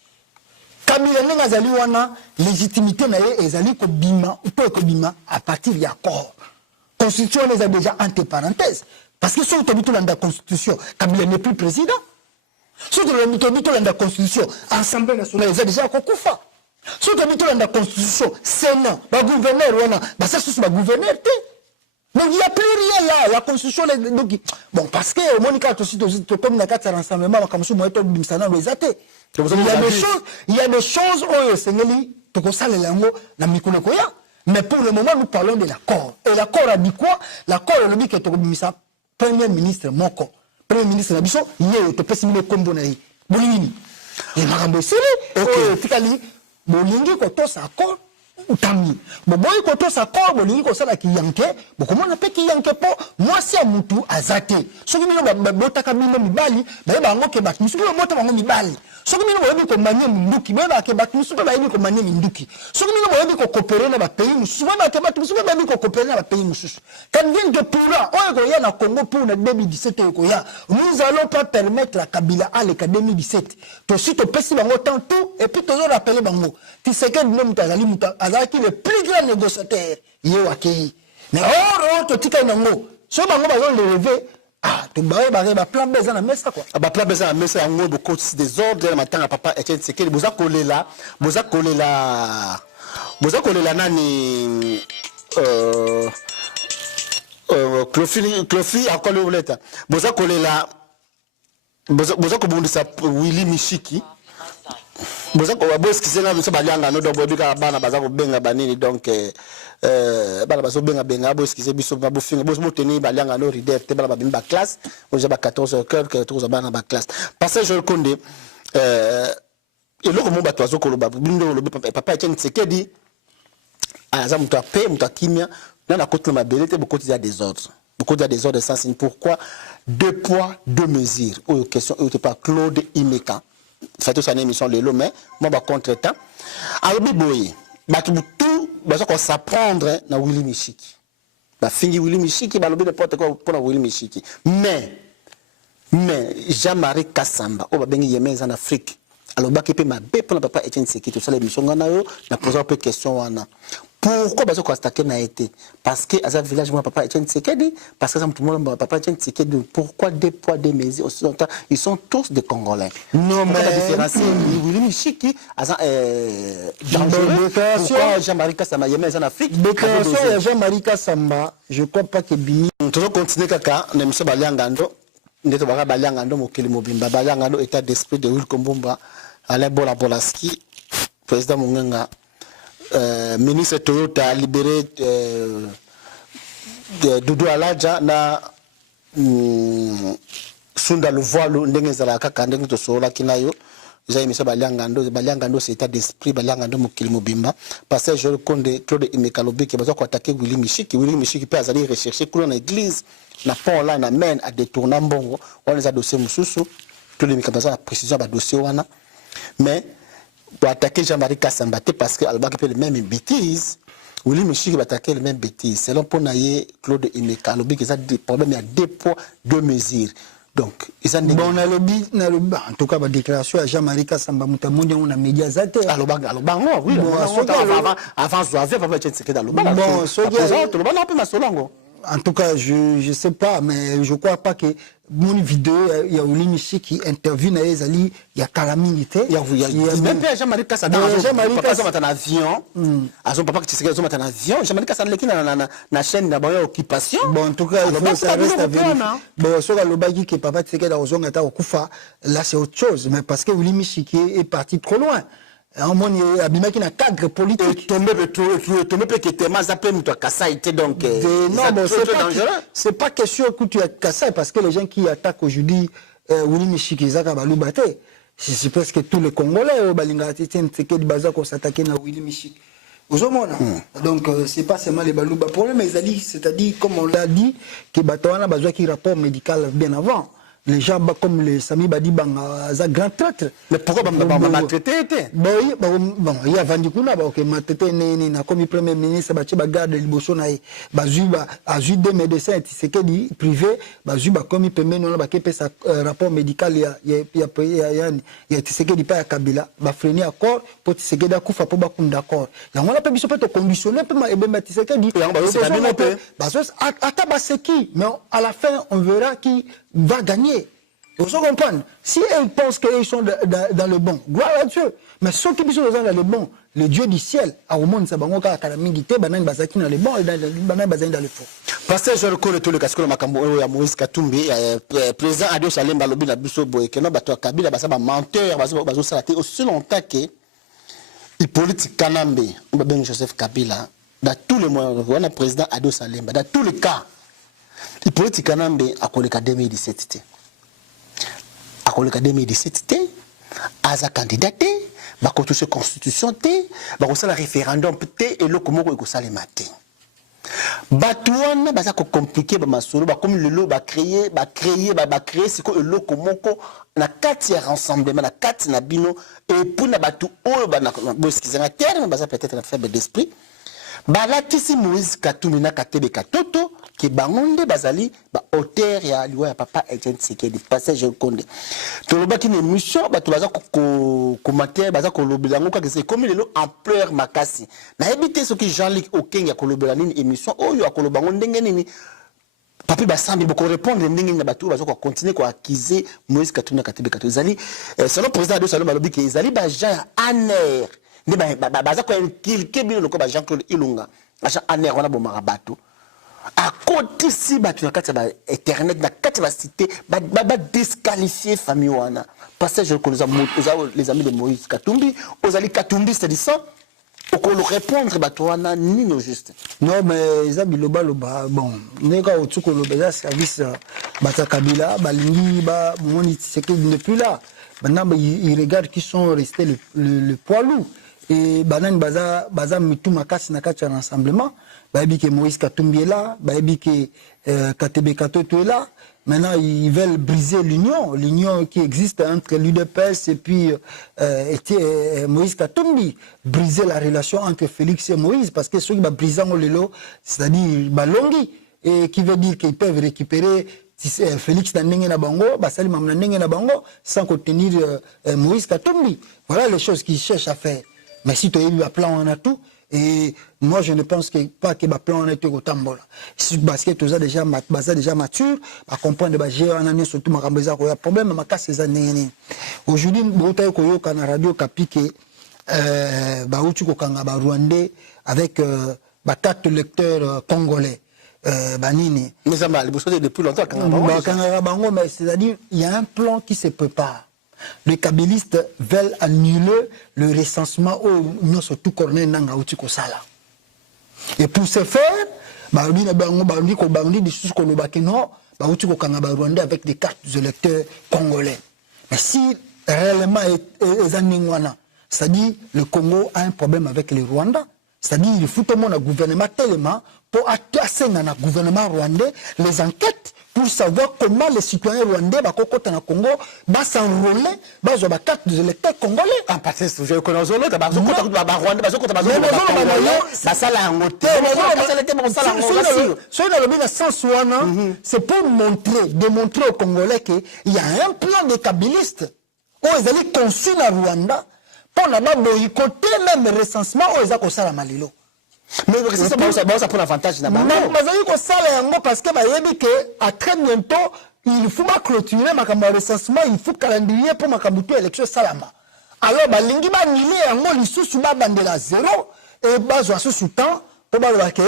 Kabila nenga zali wana légitimité na ye ezali ko bima ou ko bima à partir de l'accord constitution les a déjà entre parenthèses parce que sur le la constitution Kabila n'est plus président sur le la constitution assemblée nationale ils a déjà kokufa. Si tu as la Constitution, Sénat, le gouverneur, ça c'est le gouverneur. Donc il n'y a plus rien là. La Constitution, donc, bon, parce que Monica, tu comme la carte rassemblement, comme ça, il y a des choses où Sénéli, tu as les langues, mais pour le moment, nous parlons de l'accord. Et l'accord a dit quoi? L'accord a dit que tu as Premier ministre Moko, Premier ministre Nabiso, il y a un Kombonaï. Bolini. Il m'a remboursé. Ok. Bolingi koto sako utami boboyi koto sako bolingi ko sala kiyanke bokomona pe kiyanke po mwasi ya mutu azate soki mino botaka mino mibali ba bango ke batu soki mota bango mibali soki mino boyebi ko manie minduki ba ke batu soki ba yebi ko manie minduki soki mino boyebi ko coopérer na ba pays mususu ba ke batu soki ba yebi ko coopérer na ba pays mususu quand vient de pourra oyo ko ya na Congo pour na 2017 ko ya nous allons pas permettre à Kabila à le 2017 to si to pesi bango tant tout et puis toujours rappeler bango tu sais que nous mutazali azaki le plus grand négociateur yewaki mais or to tika nango so bango ba zo lever ah to ba plan beza na mesa quoi ba plan beza na mesa yango beaucoup des ordres matin à papa Etienne Tshisekedi boza kolela nani Clofi encore le roulette boza kolela boza kobundisa Willy Mishiki boza ko boskise na biso balianga no do bodika bana baza ko benga banini donc bana bazo benga boskise biso babufinga bozo tenir balianga no rider te bana babimba classe boza ba 14 heures que tous bana ba classe parce que je le connais et le comment bato azoko loba bindo lobe papa Etienne Tshisekedi aza muto ape muto kimia na la côte mabele te beaucoup de désordre sans signe pourquoi 2 poids 2 mesures ou question ou pas Claude Imeka fait ça une émission le mais moi ba contre-temps alors biboye ba tout ba ça qu'on s'apprendre na Willy Mishiki ba fingi Willy Mishiki ba lobi de porte quoi pour na Willy Mishiki mais Jean-Marie Kassamba o ba bengi yemeza en Afrique alors ba kepe ma be pour na papa Etienne Tshisekedi tout ça l'émission ngana yo na poser un peu question wana. Pourquoi parce qu'on attaqué n'a été parce que à ce village moi papa Etienne Tshisekedi parce que ça tout le monde papa Etienne Tshisekedi pourquoi 2 poids 2 mesures ils sont tous des Congolais non mais la différence Willy Mishiki pourquoi Jean-Marie Kassamba yemeza en Afrique déclaration Jean-Marie Kassamba je crois pas que bini toujours continuer kaka na monsieur Baliangando ndeto baka Baliangando mokili mobimba Baliangando état d'esprit de Will Kombomba Alain Bolaski président Mungenga ministre Toyota a libéré Doudou Aladja na Sunda le voile ndenge za kaka ndenge to sola kinayo j'ai mis ça Baliangando c'est état d'esprit Baliangando mokili mobimba parce que je le connais Claude Imekalobi qui besoin attaquer Willy Mishiki peut aller rechercher couleur dans l'église na pont là na mène à détourner mbongo on les a dossier mususu Claude Imekalobi la précision ba dossier wana mais pour attaquer Jean-Marie Kassamba parce que Alba fait les mêmes bêtises Willy Mishiki va attaquer les mêmes bêtises selon pour naïe Claude Imeka lobby que ça des problèmes il y a 2 poids 2 mesures donc ils ont bon na lobby en tout cas la déclaration à Jean-Marie Kassamba mutamundi on a média zate aloba oui avant Zoavé papa Tshisekedi aloba bon so to ba na pe masolongo En tout cas, je ne sais pas, mais je ne crois pas que mon vidéo, il y a Ouli Michi qui interviewe dans les alliés, il y a Calamité. Il y a même pas Jean-Marie Kassa dans un avion. À son papa qui s'est dans un avion. Jean-Marie Kassa na chaîne d'abord occupation. Bon, en tout cas, il faut ça reste à vérifier. Bon, sur le bagui qui papa qui s'est dans un avion au Koufa, là c'est autre chose. Mais parce que Ouli Michi qui est parti trop loin. En mon abîmé qui n'a cadre politique. Tomber que t'es mal appelé toi Kassa était donc. Non, bon, c'est pas question que tu as Kassa parce que les gens qui attaquent aujourd'hui Ouli Michi qui zaka balubate, c'est presque tous les Congolais au Balinga Titien c'est que du bazar qu'on s'attaquer à Ouli Michi. Donc c'est pas seulement les baluba problème c'est-à-dire comme on l'a dit que Batoana besoin qui rapport médical bien avant. Les gens comme les Sami Badi Banga, grand traître. Mais pourquoi maltraité bon, il y a Vandikuna, qui m'a traité, comme premier ministre, garde les Bossona, Bazuba, a vu des médecins, c'est que dit privé, Bazuba, comme il peut mener, rapport médical, il y a c'est que dit pas à Kabila, Bafreni accord, pour c'est que d'Akoufa, pour Bakoum d'accord. Il y a un peu de conditionner, et bien, c'est que dit, mais à la fin, on verra qui va gagner. Vous comprenez? Si elles pensent qu'ils sont dans le bon, gloire à Dieu. Mais ceux qui sont dans le bon, le Dieu du ciel, à au monde, ça va encore à la milité, banan bazaki dans le bon et banan bazaki dans le faux. Pasteur, je reconnais tout le casque de Makambo et Moïse Katumbi, président Adio Salem Balobi na biso boy, que non bato Kabila basa ba menteur, baso salaté aussi longtemps que il politique Kanambe, Ben Joseph Kabila, dans tous les moyens, on a président Adio Salem, dans tous les cas. Il politique Kanambe a collé 2017. A collé 2017, Aza candidaté, ba ko toucher constitution té, ba ko sala référendum té et le comment ko sala matin. Batouana ba ça ko compliqué ba masolo ba comme le lot ba créer c'est ko le comment ko na kati ya rassemblement na kati na bino et pour na batu o ba na excusez-moi terme ba ça peut-être un faible d'esprit. Ba la tisi Moïse Katumbi na Katebe Katoto qui bangonde bazali ba auteur ya liwa ya papa Etienne Tshisekedi passage konde to loba ki ne mission ba to baza ko commentaire baza ko lobela ngo ka c'est comme le ampleur makasi na ebité ce qui Jean-Luc Okenga ko lobela nini émission oyo akoloba ngo ndenge nini papi basambi boko répondre ndenge na batu baza ko continuer ko accuser Moïse Katumbi na Katebe Katoto zali selon président de Salom Balobi ki zali ba Jean Aner ne baza ko inculquer bilo ko ba Jean-Claude Ilunga Jean Aner wana bo marabato à côté si batu na kati ba internet na kati ba cité ba disqualifier famille wana parce que je connais les amis de Moïse Katumbi ozali Katumbi c'est dit ça pour le répondre batu wana nino juste non mais Isabi loba bon neka otuko loba service bata Kabila balingi ba moni c'est que depuis là maintenant ils regardent qui sont restés le poids lourd et banan baza mitu makasi na kati ya rassemblement babi que Moïse Katumbi est là babi que Katebe Katoto est là maintenant ils veulent briser l'union qui existe entre l'UDPS et puis Moïse Katumbi briser la relation entre Félix et Moïse parce que ceux qui va briser le lot c'est-à-dire balongi et qui veut dire qu'ils peuvent récupérer Félix na ndenge na bango basali mam na ndenge na bango sans contenir Moïse Katumbi voilà les choses qu'ils cherchent à faire. Mais si tu as eu un plan en a tout, et moi je ne pense pas que le plan en a tout autant bon. Parce que tu as déjà mature, à comprendre que j'ai un année surtout ma cambéza il y a problème ma casse ces années. Aujourd'hui, boutaille koyo kana radio kapike ba utu ko kanga ba rwandais avec ba carte lecteur congolais banini. Mais ça m'a depuis longtemps kanga bango mais c'est-à-dire il y a un plan qui se prépare. Les kabylistes veulent annuler le recensement au non surtout corner nanga utiko sala. Et pour ce faire, bandi na bango bandi ko bandi di sous ko lobakino, ba utiko kanga ba Rwanda avec des cartes électeurs congolais. Mais si réellement ezaningwana, c'est-à-dire le Congo a un problème avec le Rwanda, c'est-à-dire il faut tout le monde gouvernement tellement pour attirer un gouvernement rwandais les enquêtes pour savoir comment les citoyens rwandais dans le Congo vont s'enrôler dans la carte des électeurs congolais. En partie, je connais Rwanda, c'est pour démontrer aux Congolais qu'il y a un plan de kabylistes où ils allaient conçu dans Rwanda pour boycotter même le recensement où ils ont conçu la Malilo. Mais c'est ça pour l'avantage. Mais bazali ko sala yango parce que bayebi que à très bientôt il faut clôturer makambo recensement, il faut calendrier pour makambo to élection salama. Alors balingi ba nile yango lisusu ba bandela zéro et bazwa sous temps pour ba que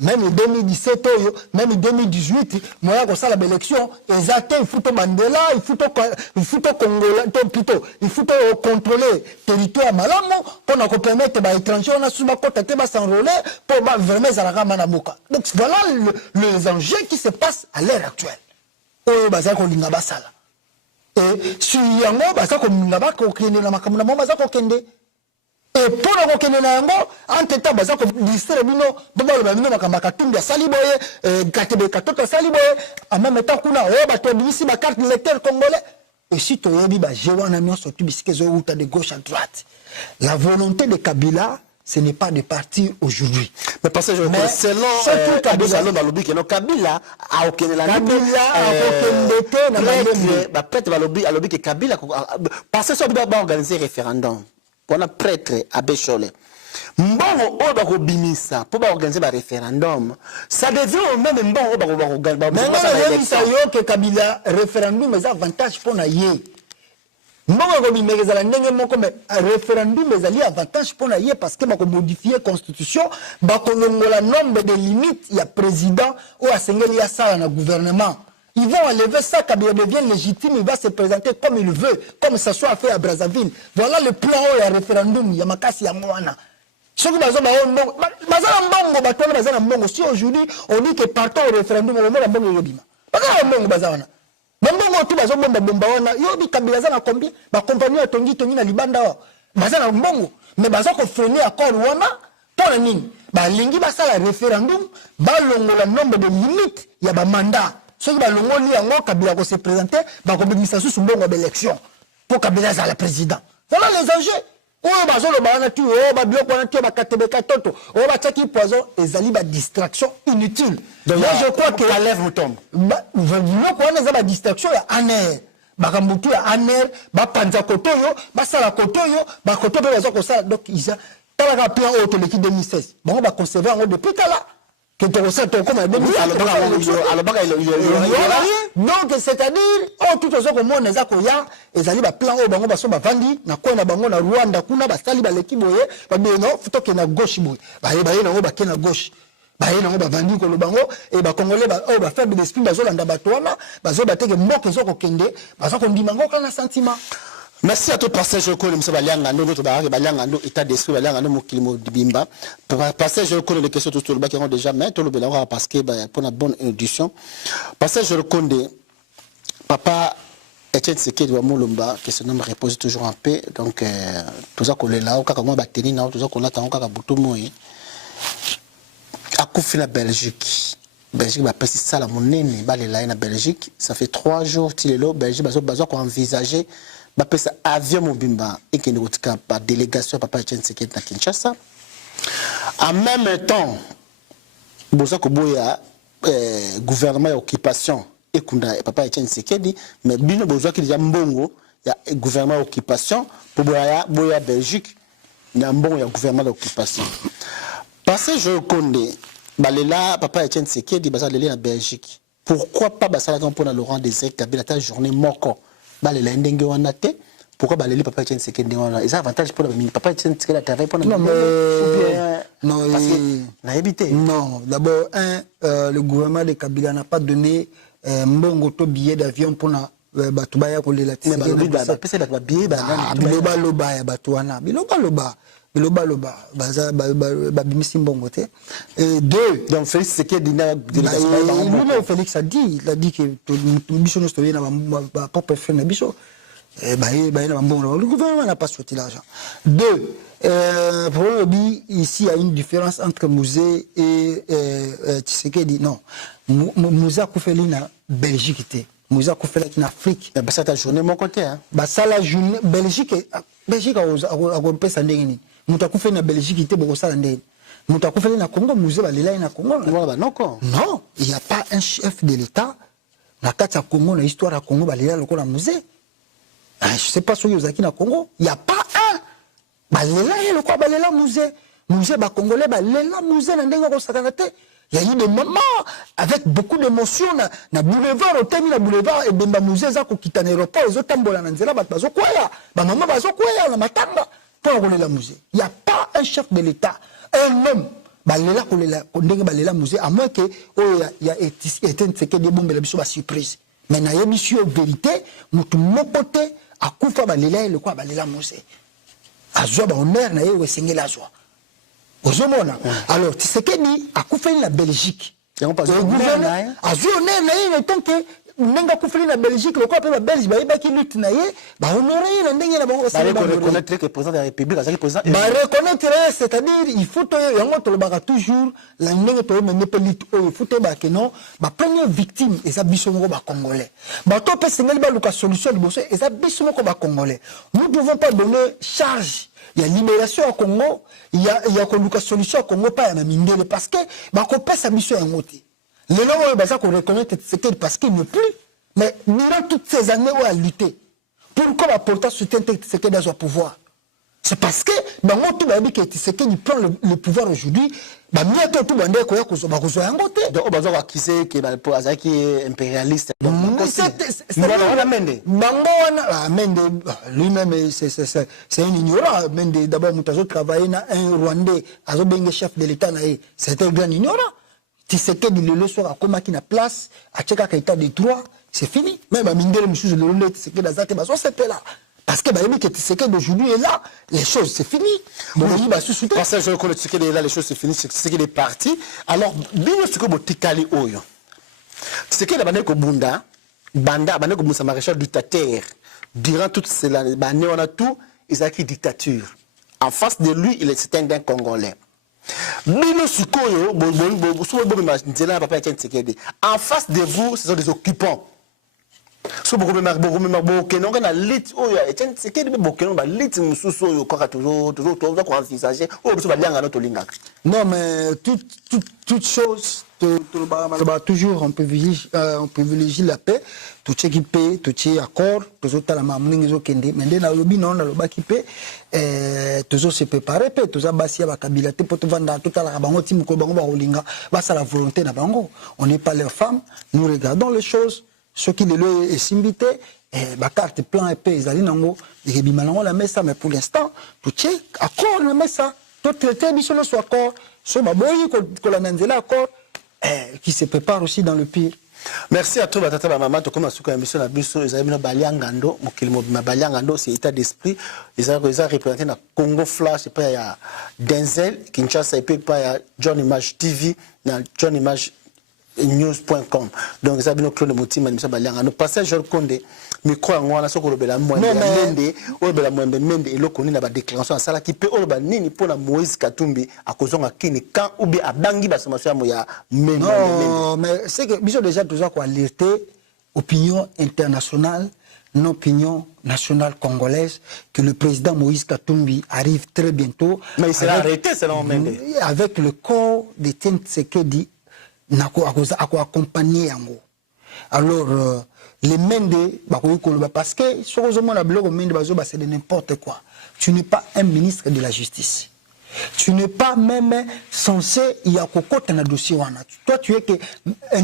même en 2017 même en 2018 moi ko sala élection exacte il faut to bandela il faut to Congola plutôt il faut to contrôler territoire malamu pour na ko permettre ba étranger na sous ba contacter ba s'enrôler pour ba vraiment zalaka manaboka. Donc voilà les enjeux qui se passent à l'heure actuelle. Oyo baza ko linga basala. Et si yango baza ko linga ba ko kende na makambo na mo baza ko kende. Et pour la kokende na yango entre temps baza ko distraire bino baba ba bino makamba tumbi sali boye katebe katoto sali boye en même temps kuna o ba to bisi ba carte électeur congolais et si to yebi ba jewa na mio sotu bisike zo uta de gauche à droite. La volonté de Kabila ce n'est pas de partir aujourd'hui. Mais parce que selon Kabila dans lobby que no Kabila a okene la Kabila a okende te na ba prêtre ba lobby que Kabila parce que ça va organiser référendum. On a prêtre à Bécholé. Mbongo oba ko bimisa pour organiser un référendum. Ça devient au même mbongo oba ko organiser. Mais non, ça yo que Kabila référendum mais avantage pour na yé. Mbongo ko bimeza la ndenge moko mais référendum mais ali avantage pour na yé parce que ba ko modifier constitution, ba ko longola nombre de limites il y a président ou asengeli ya sala na gouvernement. Ils vont enlever ça, Kabila devient légitime, il va se présenter comme il veut, comme ça soit fait à Brazzaville. Voilà le plan où il y a référendum, il y a Makasi, il y a Moana. Si aujourd'hui on dit que partons au référendum, on va la bonne yobima. Mais baza ko freiner accord wana pour nini ba lingi ba sala référendum ba longola nombre de limites ya ba mandat. Ceux qui ont Kabila se présenter, va commencer sous bonne élection pour Kabila à la président. Voilà les enjeux. Oh, bazo le bana tu, oh, ba bloc wana tu, ba katebeka toto, oh, ba tchaki poison, et ali ba distraction inutile. Donc moi je crois que la lèvre tombe. Ba bloc wana za ba distraction ya aner. Ba kambutu ya aner, ba panza kotoyo, ba sala kotoyo, ba kotoyo bazo ko sala donc isa. Tala ka plan au l'équipe 2016. Bon ba conserver en depuis là. Donc c'est-à-dire oh tout ça comme on eza koya ezali ba plan o bango baso bavandi na kona bango na Rwanda kuna basali ba l'équipe boye ba beno futoke na gauche boye ba ye na ngo ba ke na gauche ba ye na ngo bavandi ko lo bango et ba congolais ba o ba faible d'esprit bazo landa bato wana bazo bateke moko zo ko kende bazo ko ndima ngo kana sentiment. Merci à tout passage je connais monsieur Baliangando notre barrage Baliangando état d'esprit Baliangando mokilimo dibimba passage je connais les questions tout le bas qui ont déjà mais tout le bel parce que pour la bonne édition passage je connais papa Etienne Tshisekedi wa Mulumba que ce nom repose toujours en paix donc tout ça qu'on est là au cas comment bateni na tout ça qu'on attend au cas butu moi a couffé la Belgique va passer ça la monnaie balela na Belgique ça fait 3 jours qu'il est là Belgique bazo ko envisager ba pesa avion mobimba et qui nous par délégation papa Etienne Tshisekedi na Kinshasa en même temps boza ko boya gouvernement ya occupation et kunda papa Etienne Tshisekedi mais bino boza ki déjà mbongo ya gouvernement ya occupation pour boya Belgique na mbongo ya gouvernement d'occupation parce que je connais balela papa Etienne Tshisekedi baza lele na Belgique pourquoi pas basala pour na Laurent Désiré Kabila ta journée moko balela ndenge wana te pourquoi baleli papa Etienne Tshisekedi wana ils avantage pour la papa Etienne Tshisekedi a travaillé pour la non parce que na habité non d'abord le gouvernement de Kabila n'a pas donné mbongo to billet d'avion pour na batubaya ko lela Tshisekedi ba pesa ba billet ba biloba loba ya batuana biloba loba baza bimisi mbongo te et deux donc Félix Tshisekedi na Félix a dit il a dit que biso no story na ba propre frère na biso le gouvernement n'a pas souhaité l'argent. Deux, pour le ici il y a une différence entre Mouzé et Tshisekedi. Non, Mouza Koufeli na Belgique était. Mouza Koufeli en Afrique. Bah ça ta journée mon côté hein. Bah ça la journée Belgique a compris ça ndengeni. Mouza Koufeli na Belgique était beaucoup ça ndengeni. Mouza Koufeli na Congo, Mouza Balela na Congo. Non, il n'y a pas un chef de l'État. Na kata Congo na histoire à Congo Balela le na Mouzé. Je ne sais pas si vous êtes au Congo, il n'y a pas un. Balela, le quoi Balela Mouzé. musée ba congolais ba lela musée na ndenga ko sakanate. Il y a eu des moments avec beaucoup d'émotion na boulevard au terme na boulevard et bemba musée za ko kitana aéroport zo tambola na nzela ba bazo kwaya ba maman bazo kwaya na matanga pour kolela musée. Il y a pas un chef de l'État, un homme balela kolela ndenge balela musée à moins que il y a été que des bombes la biso ba surprise. Mais na yebisu vérité mutu mokote akufa balela le quoi balela musée. Azwa ba honneur na ye wesengela azwa. Alors, tu sais que ni a coupé la Belgique. Le gouverneur a vu on tant que n'enga coupé la Belgique, le quoi la Belgique, bah qui lutte naïe, bah honorer la n'enga la reconnaître que le président de la République, bah reconnaître, c'est-à-dire il faut le baga toujours la n'enga to même pas lutte, il faut bah que non, bah première victime et ça bisongo bah congolais. Bah toi peut singali bah la solution du bossé et ça bisongo bah congolais. Nous ne pouvons pas donner charge. Il y a libération au Congo, il y a une solution au Congo, pas à Mindele, parce que bah qu'on passe sa mission à côté. Les gens bah ça qu'on reconnaît c'est parce qu'il ne plus, mais durant toutes ces années où il a lutté, pourquoi apporter soutien c'est dans son pouvoir? C'est parce que dans mon tout baby que c'est qu'il prend le pouvoir aujourd'hui, bah mieux tout bandé quoi que bah qu'on en côté. Donc on va accuser que bah pour Azaki est impérialiste. C'est la Mende. Bango la Mende lui-même c'est un ignorant. Mende d'abord mutazo travailler na un Rwandais, azo bengue chef de l'État naé. C'est un grand ignorant. Tu sais que le soir à comment qui na place, à checker qu'à état de droit, c'est fini. Même à Mindele monsieur le Rwandais, c'est que dans zate bah c'est là. Parce que bah c'est que d'aujourd'hui est là, les choses c'est fini. Donc il va se soutenir. Parce que je reconnais que là les choses c'est fini, c'est qu'il est parti. Alors bien ce que botikali oyo. C'est que la bande ko bunda, banda bande ko musa maréchal dictateur. Durant toute cette année on a tout, ils a écrit dictature. En face de lui, il est un Congolais. Bino sikoyo en face de vous, ce sont des occupants. So beaucoup même beaucoup non na lit oyo Etienne c'est que beaucoup non ba lit mususu oyo kwa toujours quoi envisager o biso ba lianga no to linga. Non mais toute chose toujours on privilégie la paix, tout ce qui paix, tout ce accord, tout autres la mamningi zo kende mais na lobi non na loba ki paix toujours se préparer paix, tout ça basia ba kabila te pour vendre tout la bango tim ko bango ba rolinga ba ça la volonté na bango. On n'est pas leurs femmes, nous regardons les choses. Ce qui est simbité, ma carte plan et paix, ils allaient nango, et bimalango la messa, mais pour l'instant, tout est accord la messa, tout traité, mission soit accord, ce maboyi, que la nanzela accord, qui se prépare aussi dans le pire. Merci à toi, Tata Maman, tu commences à émission la biso, ils avaient mis Baliangando, Baliangando, c'est état d'esprit, ils ont représenté dans Congo Flash, et puis il y a Denzel, Kinshasa, et puis il y a John Image TV, dans John Image news.com. Donc ça bien Claude Mutima ni sabalianga no passage Jean Condé micro ngwana soko lobela mwende mende olobela mwembe mende eloko ni na ba déclaration sala ki pe oloba nini pona Moïse Katumbi akozonga kini quand ou bien abangi ba sommation ya mende. Non mais c'est que biso déjà toujours quoi alerter opinion internationale, non opinion nationale congolaise que le président Moïse Katumbi arrive très bientôt. Mais il sera arrêté selon Mende avec le corps de Etienne Tshisekedi à accompagner yango. Alors les Mende parce que sérieusement la bloc Mende c'est de n'importe quoi. Tu n'es pas un ministre de la justice. Tu n'es pas même censé y accoter un dossier wana. Toi tu es que un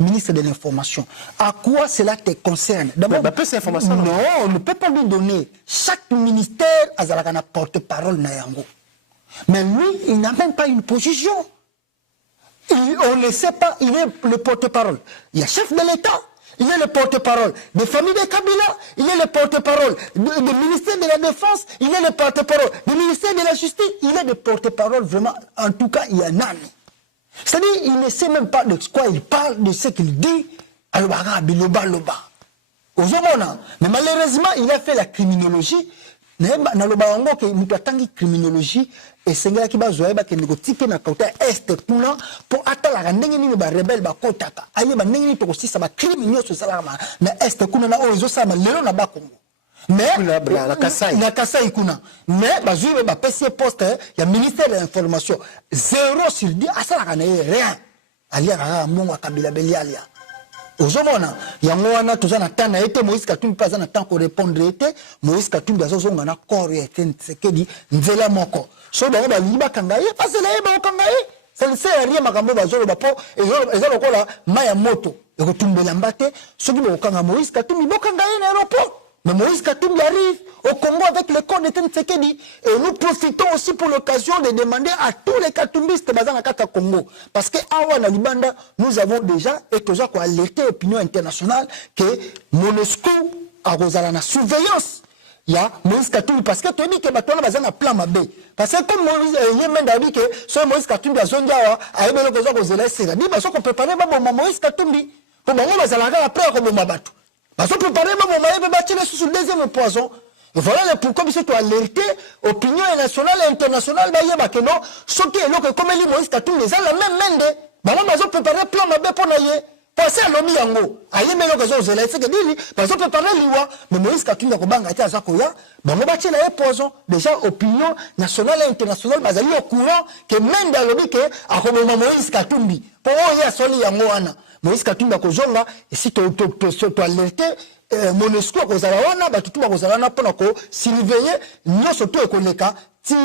ministre de l'information. À quoi cela te concerne? D'abord, non, on ne peut pas lui donner. Chaque ministère a un porte-parole na yango. Mais lui, il n'a même pas une position. On ne sait pas, il est le porte-parole. Il y a chef de l'État, il est le porte-parole des familles de Kabila, il est le porte-parole du ministère de la Défense, il est le porte-parole du ministère de la Justice, il est le porte-parole vraiment, en tout cas, il y a un ami. C'est-à-dire, il ne sait même pas de quoi il parle, de ce qu'il dit, mais malheureusement, il a fait la criminologie. Criminologie et c'est qui va jouer que négotier na côté est pour attendre ndenge ni ba rebelle ba kotaka aye ba ndenge ni to aussi ça ba criminel sur ça na est kuna na ozo ça ma lelo na ba Congo mais na Kasai kuna mais ba jouer ba PC poste ya ministère de l'information 0 sur 10 à ça rien alia mongo Kabila Belialia ozomona yango wana toza na temps na été Moïse Katumbi pas na temps ko répondre été Moïse Katumbi azozonga na corps ya Tshisekedi nzela moko so bango ba liba kangaye parce que là ba kangaye ça ne sert à rien makambo bazolo ba po ezalo kola maya moto ekotumbela mbate soki ba kanga Moïse Katumbi bo kangaye na aéroport. Mais Moïse Katumbi arrive au Congo avec le corps de Tshisekedi. Et nous profitons aussi pour l'occasion de demander à tous les Katumbistes basés dans le Congo. Parce que à Libanda, nous avons déjà alerté l'opinion internationale que MONUSCO a la surveillance. Il y a Moïse Katumbi parce que tu dis que tu as un plan mabé. Parce que comme Moïse a dit que ce Moïse Katumbi a zonga a eu le besoin de se laisser. Il dit qu'on peut préparer Moïse Katumbi. Pour que nous allons après comme Mabatou. Parce qu'on peut parler de bâtir sur le deuxième poison. Voilà pourquoi il faut alerter l'opinion nationale et internationale. Que non, ce qui est là, comme les Moïse Katumbi, les la même mende. Ils ont préparé un plan pour nous. Passer à l'homme yango. Aïe, mais l'occasion, c'est que dit, parce qu'on peut parler de l'IWA. Mais Moïse Katumbi a été à Zakoya. Ils ont bâti un poison. Déjà, opinion nationale et internationale, ils sont au courant que même dans le lobby, à Moïse Katumbi. Pour eux, il y a soli yango wana. Moïse Katumbi akozonga et si tu alerté MONUSCO akozala wana batutu bakozala na pona ko surveiller nyoso to ekoleka ti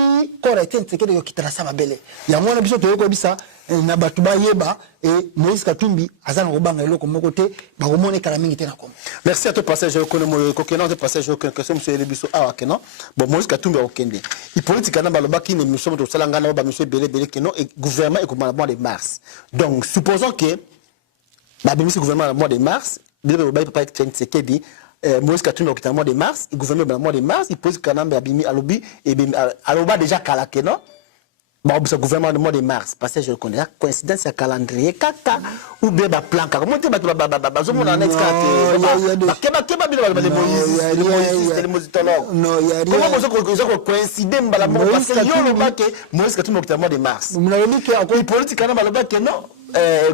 kora Tshisekedi yo kitana sa mabele ya mwana biso to yekobisa na batu bayeba et Moïse Katumbi azana kobanga eloko moko te bakomone kala mingi te na komo. Merci à toi passage je connais mo kokena de passage aucun question monsieur Lebiso awa kenon bon Moïse Katumbi okende il politique na baloba ki ne mission to salanga na ba monsieur belé kenon et gouvernement et comme mois de mars donc supposons que le gouvernement au mois de mars, le papa Tshisekedi, Moïse Katumbi au mois de mars, le gouvernement au mois de mars, il pose Kanambe Abimi à l'obi et Aloba déjà Kalake, non? Bon, le gouvernement au mois de mars, parce que je le connais, coïncidence à calendrier, kaka, ou bien plan, car comment tu vas coïncider Moïse Katumbi au mois de mars. Il politique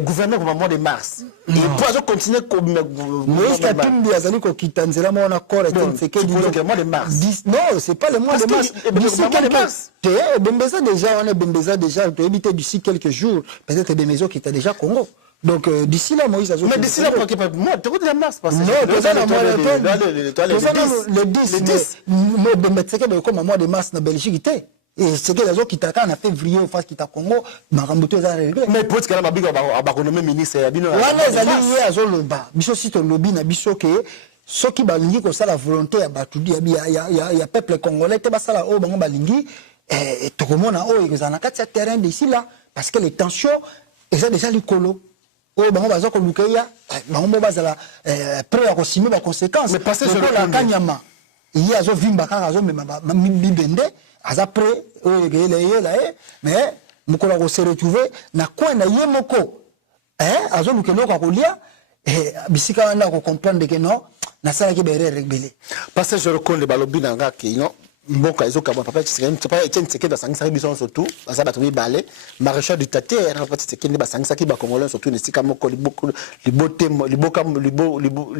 gouvernement au mois de mars. Il peut continuer comme Moïse Katumbi azali ko kitanzela mo na corps Tshisekedi le mois de mars. Non, c'est pas le mois de mars. D'ici quelques Bembeza déjà on est Bembeza déjà tu éviter d'ici quelques jours peut-être des maisons qui étaient déjà Congo. Donc d'ici là Moïse Azou. Mais d'ici là pour pas moi tu de la mars parce que le 10 mais Bembeza de comme mois de mars na Belgique était. Et c'est que les autres qui t'attendent en février au face qui t'a Congo, Marambuto est réglé. Mais pour ce qu'elle m'a dit, on a ministre, il y a les alliés à Zoloba. Biso si ton lobby n'a biso que ceux qui balingi comme ça la volonté à Batoudi, il y a peuple congolais, t'es pas ça là, oh, bango balingi, et tout le monde a oh, ils en a quatre terrain d'ici là, parce que les tensions, ils ont déjà les colos. Oh, bango bazo ko lukeya, bango bazala prêt à consommer les conséquences. Mais passez sur la Kanyama. Il y a zo vimba kaka zo bibende. Après, mais nous se retrouver na coin na yemoko azo lukeno ka kolia bisika wana ko comprendre que non na sala ki bere rebelé parce que je reconnais balobi nanga ki non mboka ezo ka papa Tshisekedi basangisa biso surtout basa batubi balé maréchal du Tater papa Tshisekedi basangisa ki ba congolais surtout ne sika moko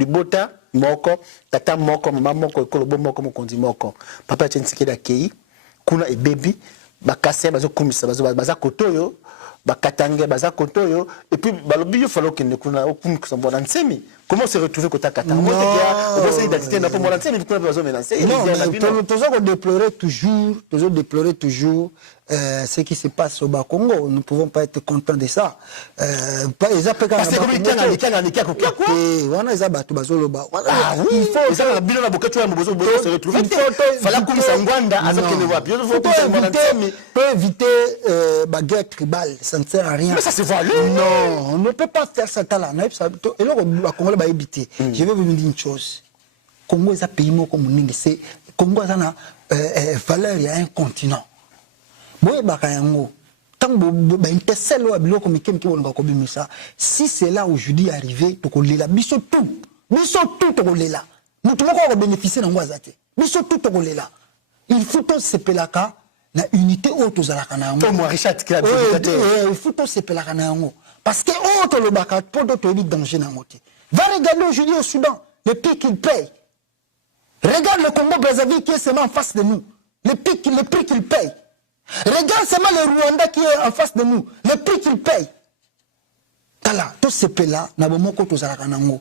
libota moko tata moko mama moko kolobo moko mokonzi moko papa Tshisekedi akei kuna e baby bakase bazo kumisa baza kotoyo bakatange baza kotoyo et puis balobi yo falo kende kuna okumisa mbona nsemi comment se retrouver kota katanga moi on essayer d'identité na pour moi nsemi kuna bazo menacer toujours déplorer toujours ce qui se passe au Bas-Congo. Nous ne pouvons pas être contents de ça. Parce que comme il y a il faut éviter la guerre tribale. Ça ne sert à rien. Mais ça se voit. Non, on ne peut pas faire ça là. Et là, Congo va éviter. Je vais vous dire une chose. Congo est un pays comme c'est Congo a une valeur, il y a un continent. Si c'est là aujourd'hui arrivé, il faut que ce pelaka na unité auto zalakana il faut que ce pelaka na parce que auto le baka pour d'autres danger na ngoti. Va regarder aujourd'hui au Soudan le prix qu'il paye. Regarde le Congo Brazzaville qui est seulement en face de nous. Le prix qu'il paye. Regarde seulement le Rwanda qui est en face de nous, le prix qu'il paye. tala to sepela na bomoko tozalaka nango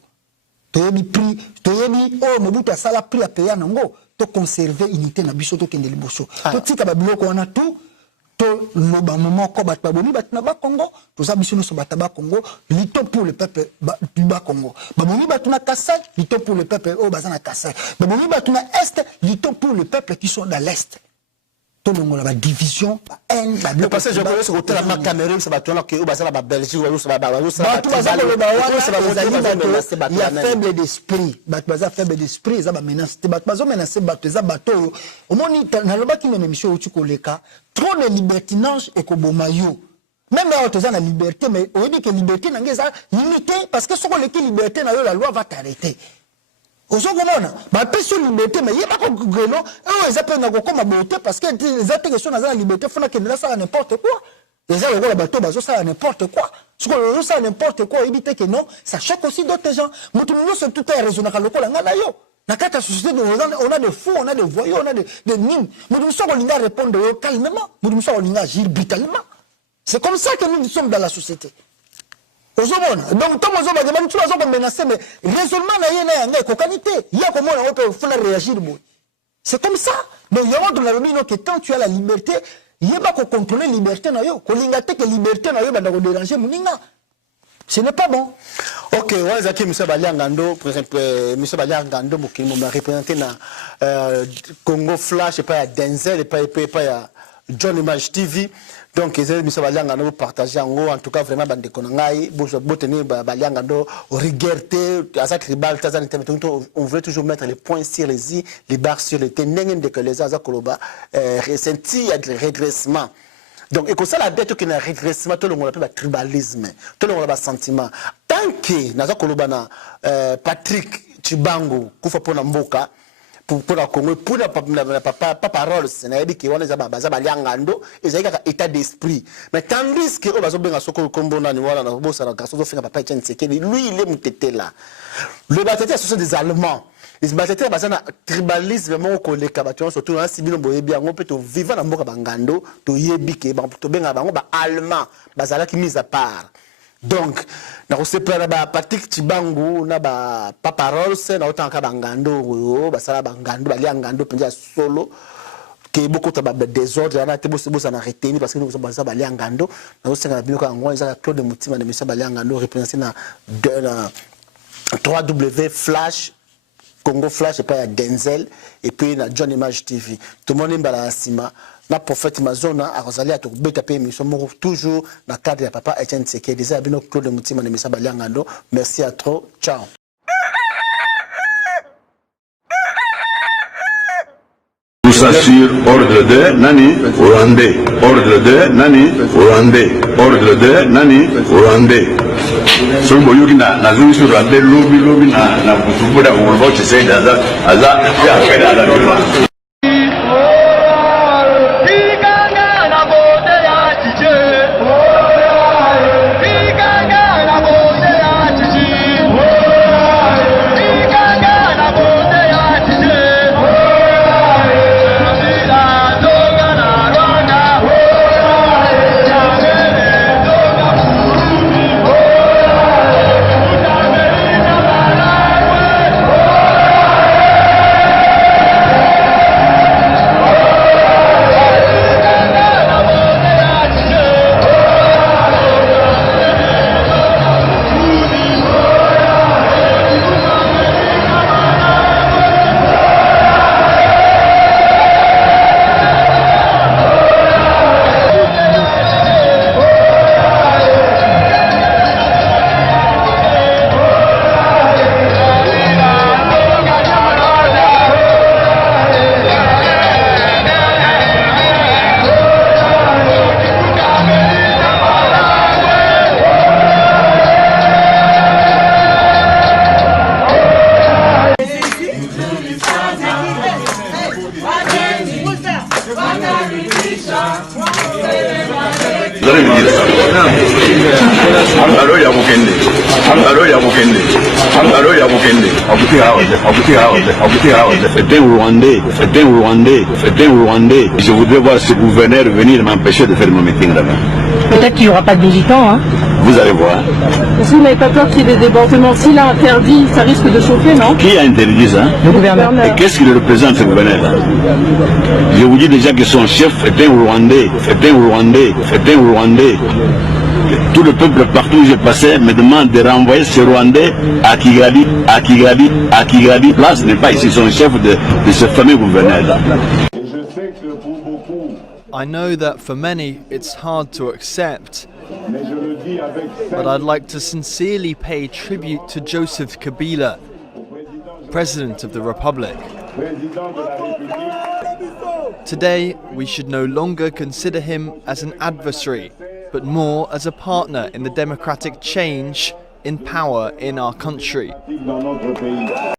toyebi prix toyebi o Mobutu asala prix a payer nango to conserver unité na biso to kende liboso to tika ba biloko wana tout to loba momoko bat babomi bat na ba Congo toza biso no so bataba Congo lito pour le peuple du bas Congo babomi bat na Kasai lito pour le peuple o bazana Kasai babomi bat na est lito pour le peuple qui sont dans l'est tout le monde la division haine la bloc parce que je connais ce côté la Cameroun ça va tourner que bazana ba Belgique ou ça va il y a faible d'esprit baza faible d'esprit ça va menacer bazo menacer bato za bato au moni na loba ki na émission uti koleka trop de libertinage et ko bomayo même là tu as la liberté mais on dit que liberté n'engeza limité parce que ce qu'on est liberté na yo la loi va t'arrêter Ozogomona, ba peso liberté mais yeba ko greno, ils appellent na comme beauté parce que les applications na la liberté fona que là ça n'importe quoi. Les gens le bateau bazo ça n'importe quoi. Ce que ça n'importe quoi, éviter que non, ça choque aussi d'autres gens. Mutu nous c'est tout est raisonnable lokola ngana yo. Na kata société on a des fous, on a des voyous, on a des mines. Mutu so ko linga répondre calmement, mutu so ko linga agir brutalement. C'est comme ça que nous sommes dans la société. Donc, tant que tu as menacé, mais raisonnement n'a kokanité. Il y a comment on peut réagir. C'est comme ça. Donc, il y a que tant tu as la liberté, il y a pas qu'on contrôle la liberté. Qu'on l'ingate que la liberté n'a pas de déranger. Ce n'est pas bon. Ok, on a dit M. Baliangando, par exemple, M. Baliangando, qui m'a représenté dans Congo Flash, et pas à Denzel, et pas à John Image TV. Donc, ils ont partager partager en tout cas vraiment bande konangai tenir baliangando regardez à ça tribal on veut toujours mettre les points sur les i les barres sur les t nengen de que les aza koloba ressenti a de redressement donc et comme ça la dette qui na redressement tout le monde appelle tribalisme tout le monde a sentiment tant que naza koloba na Patrick Chibango kufa pona mboka pour la Congo pour la parole c'est n'a dit que on est baza baliangando et ça état d'esprit mais tandis que bazo benga soko kombo na ni wala na bosa na kaso finga papa Etienne Tshisekedi lui il est mutete là le batete ce sont des allemands les batete baza na tribalisme vraiment ko le kabation surtout na sibino boyebi ngo peut to vivre na mboka bangando to yebi ke ba to benga bango ba allemand bazala ki mise à part. Donc, na kosepela ba Patrick Chibangu na ba Paparol se na otanga bangando ba sala bangando ba liangando penja solo ke beaucoup ba désordre na te bosa na retenir parce que nous sommes ba liangando na osenga bino ka ngwa za Claude Mutima de monsieur ba liangando représenté na 3W Flash Congo Flash et pas à Denzel et puis na John Image TV tout le monde mbala sima na prophète Mazona a Rosalia to beta pe mission toujours dans cadre de papa Etienne Tshisekedi déjà bino Claude Mutima de Messa Baliangando merci à trop ciao. Tout ça sur ordre de Nani Rwandais, ordre de Nani Rwandais, ordre de Nani Rwandais. So boyuki na zuri sur Rwandais lobby na kutubuda kwa Tshisekedi aza ya kwenda ala. C'est un Rwandais. Je voudrais voir ce gouverneur venir m'empêcher de faire mon meeting là-bas. Peut-être qu'il n'y aura pas de militants, hein. Vous allez voir. Est-ce que vous n'avez pas peur qu'il y ait des débordements? S'il a interdit, ça risque de chauffer, non? Qui a interdit ça? Le gouverneur. Et qu'est-ce qui le représente, ce gouverneur-là? Je vous dis déjà que son chef est un Rwandais, Tout le peuple partout où je passais me demande de renvoyer ce Rwandais à Kigali. Là, ce n'est pas ici son chef de ce fameux gouverneur-là. I know that for many it's hard to accept, but I'd like to sincerely pay tribute to Joseph Kabila, President of the Republic. Today, we should no longer consider him as an adversary, but more as a partner in the democratic change in power in our country.